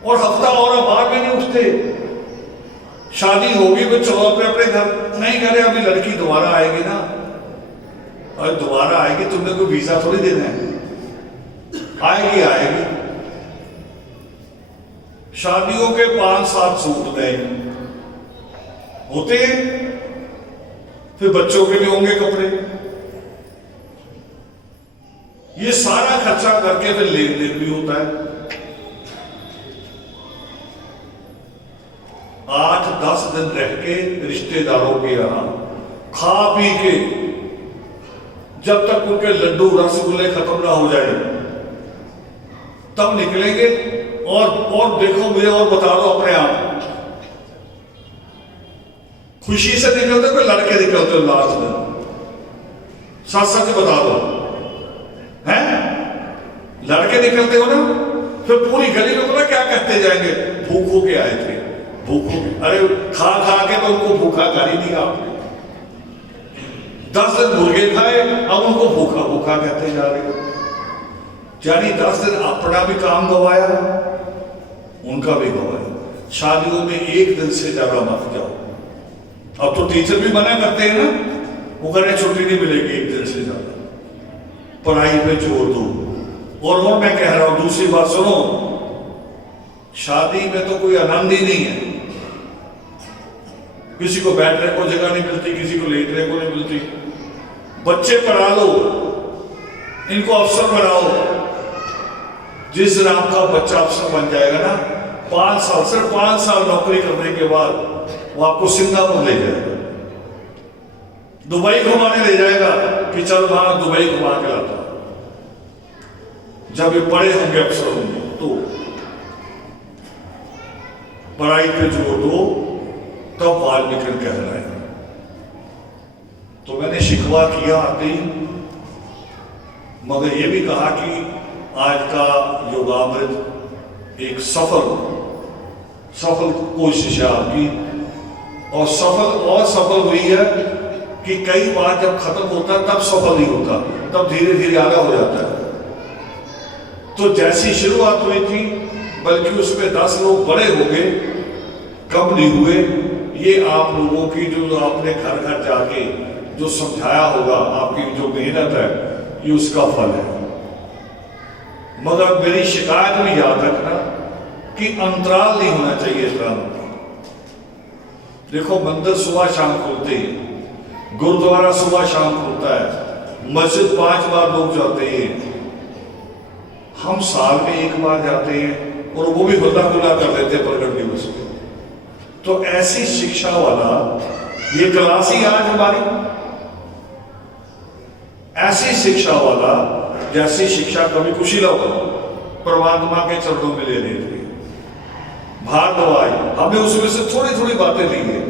और हफ्ता और बाद में नहीं उठते। शादी होगी तो चलो अपने घर, नहीं करे अभी लड़की दोबारा आएगी ना, और दोबारा आएगी, तुमने कोई वीजा थोड़ी देना है, आएगी। शादियों के 5-7 सूट नए होते हैं, फिर बच्चों के भी होंगे कपड़े, ये सारा खर्चा करके फिर लेन देन भी होता है। 8-10 दिन रह के रिश्तेदारों के यहां खा पी के, जब तक उनके लड्डू रसगुल्ले खत्म ना हो जाए तब निकलेंगे। और देखो मुझे और बता दो अपने आप, खुशी से निकलते हो, लड़के निकलते हो लास्ट दिन, सच बता दो, हैं? लड़के निकलते हो ना, फिर पूरी गली में पता क्या कहते जाएंगे, भूखों के आए थे, भूखों के। अरे खा के तो उनको भूखा कर ही दिया आपने। 10 दिन मुर्गे खाए, अब उनको भूखा कहते जा रहे हो। यानी 10 दिन अपना भी काम गवाया, उनका भी गवाया। शादियों में 1 दिन से ज्यादा मत जाओ। अब तो टीचर भी मना करते हैं ना, वो कह रहे छुट्टी नहीं मिलेगी 1 दिन से ज्यादा, पढ़ाई पे जोर दो। और मैं कह रहा हूं दूसरी बात सुनो, शादी में तो कोई आनंद ही नहीं है। किसी को बैठने को जगह नहीं मिलती, किसी को लेटने को नहीं मिलती। बच्चे पढ़ा लो, इनको अफसर बनाओ। जिस दिन आपका बच्चा अफसर बन जाएगा ना, 5 साल, सिर्फ 5 साल नौकरी करने के बाद वो आपको सिंगापुर ले जाएगा, दुबई घुमाने ले जाएगा कि चल वहां दुबई घुमा के लाता। जब ये बड़े होंगे, अफसर होंगे, तो पढ़ाई पे जोर दो, तब बाल निकल कह रहा है। तो मैंने शिकवा किया आते ही, मगर ये भी कहा कि आज का योगामृत एक सफल कोशिश है आपकी, और सफल हुई है कि कई बार जब खत्म होता है तब सफल नहीं होता, तब धीरे धीरे आगे हो जाता है। तो जैसी शुरुआत हुई थी, बल्कि उसमें 10 लोग बड़े हो गए, कम नहीं हुए। ये आप लोगों की जो आपने घर घर जाके जो समझाया होगा, आपकी जो मेहनत है, ये उसका फल है। मगर मेरी शिकायत भी याद रखना कि अंतराल नहीं होना चाहिए इस्लाम का। देखो, मंदिर सुबह शाम खुलते हैं, गुरुद्वारा सुबह शाम खुलता है, मस्जिद 5 बार लोग जाते हैं, हम साल में 1 बार जाते हैं, और वो भी खुला कर देते हैं प्रगट दिवस पे। तो ऐसी शिक्षा वाला ये क्लास ही आज हमारी, ऐसी शिक्षा वाला जैसी शिक्षा कभी कुशीला परमात्मा के चरणों में ले रहे थे, भारद्वाज, हमने उसमें से थोड़ी थोड़ी बातें ली है,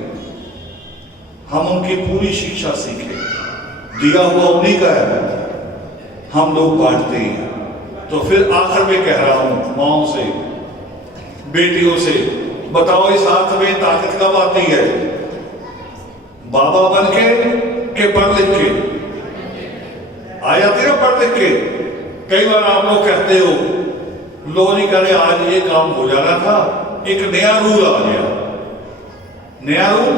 हम उनकी पूरी शिक्षा सीखे, दिया हुआ उन्हीं का है, हम लोग बांटते हैं। तो फिर आखिर में कह रहा हूं माओ से, बेटियों से, बताओ इस हाथ में ताकत कब आती है? बाबा बन के पढ़ लिख के आ जाती है, पढ़ लिख के। कई बार आप लोग कहते हो, लोग नहीं करे आज ये काम हो जाना था, एक नया रूल आ गया, नया रूल,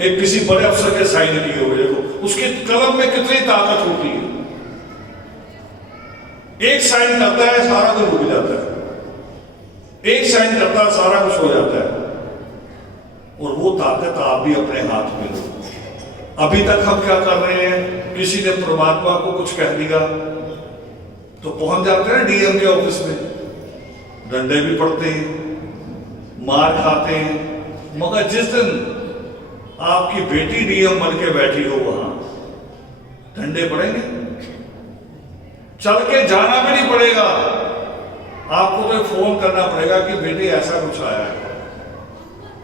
एक किसी बड़े अफसर के साइन किए हुए, देखो उसकी कलम में कितनी ताकत होती है। एक साइन करता है सारा कुछ रुक जाता है, एक साइन करता है सारा कुछ हो जाता है। और वो ताकत आप भी अपने हाथ में लो। अभी तक हम क्या कर रहे हैं, किसी ने परमात्मा को कुछ कह दिया तो पहुंच जाते हैं डीएम के ऑफिस में, डंडे भी पड़ते हैं, मार खाते हैं। मगर जिस दिन आपकी बेटी डीएम बन के बैठी हो, वहां डंडे पड़ेंगे, चल के जाना भी नहीं पड़ेगा, आपको तो फोन करना पड़ेगा कि बेटे ऐसा कुछ आया है,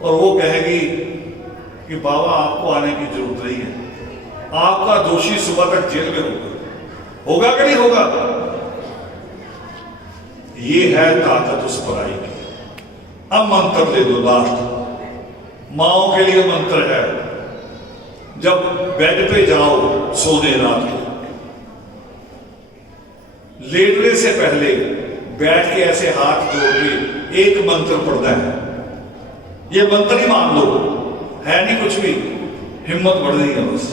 और वो कहेगी कि बाबा आपको आने की जरूरत नहीं है, आपका दोषी सुबह तक जेल में होगा। होगा कि नहीं होगा? ये है ताकत उस पराई की। अब मंत्र ले दो लास्ट, माओ के लिए मंत्र है। जब बेड पे जाओ सोने रात को, लेटने से पहले बैठ के ऐसे हाथ जोड़ के एक मंत्र पढ़ना है। ये मंत्र ही मान लो, है नहीं कुछ भी, हिम्मत बढ़नी है बस।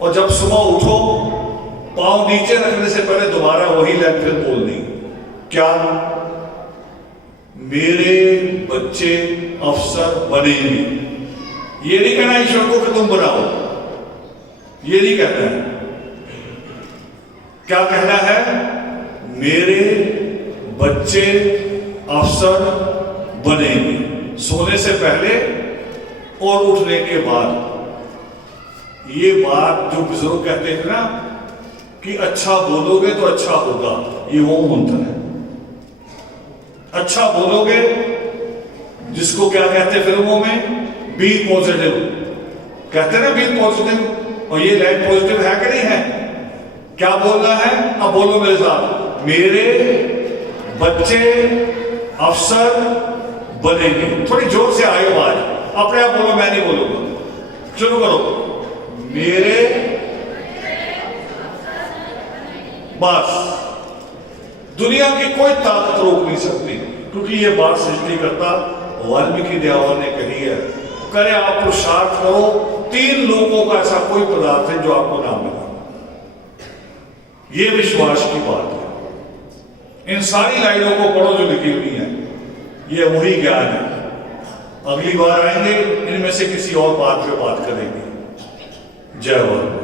और जब सुबह उठो, पांव नीचे रखने से पहले दोबारा वही लाइन फिर बोलनी। क्या? मेरे बच्चे अफसर बनेंगे। ये नहीं कहना ईश्वर को कि तुम बनाओ, ये नहीं कहना है। क्या कहना है? मेरे बच्चे अफसर बनेंगे, सोने से पहले और उठने के बाद। ये बात जो बुजुर्ग कहते थे ना कि अच्छा बोलोगे तो अच्छा होगा, ये वो मंत्र है। अच्छा बोलोगे, जिसको क्या कहते हैं फिल्मों में, बी पॉजिटिव कहते हैं ना, बी पॉजिटिव। और ये लाइन पॉजिटिव है कि नहीं है? क्या बोलना है? अब बोलो मेरे साथ, मेरे बच्चे अफसर बनेंगे। थोड़ी जोर से आए आवाज, अपने आप बोलो, मैं नहीं बोलूंगा। शुरू करो, मेरे, बस दुनिया की कोई ताकत रोक नहीं सकती, क्योंकि ये बात सृष्टिकर्ता वाल्मीकि देवान ने कही है। करे आप पुरुषार्थ करो, 3 लोगों का ऐसा कोई पदार्थ है जो आपको ना मिला। ये विश्वास की बात है। इन सारी लाइनों को पढ़ो जो लिखी हुई है, ये वही ज्ञान है। अगली बार आएंगे, इनमें से किसी और बात पे बात करेंगे। जय वर्मा।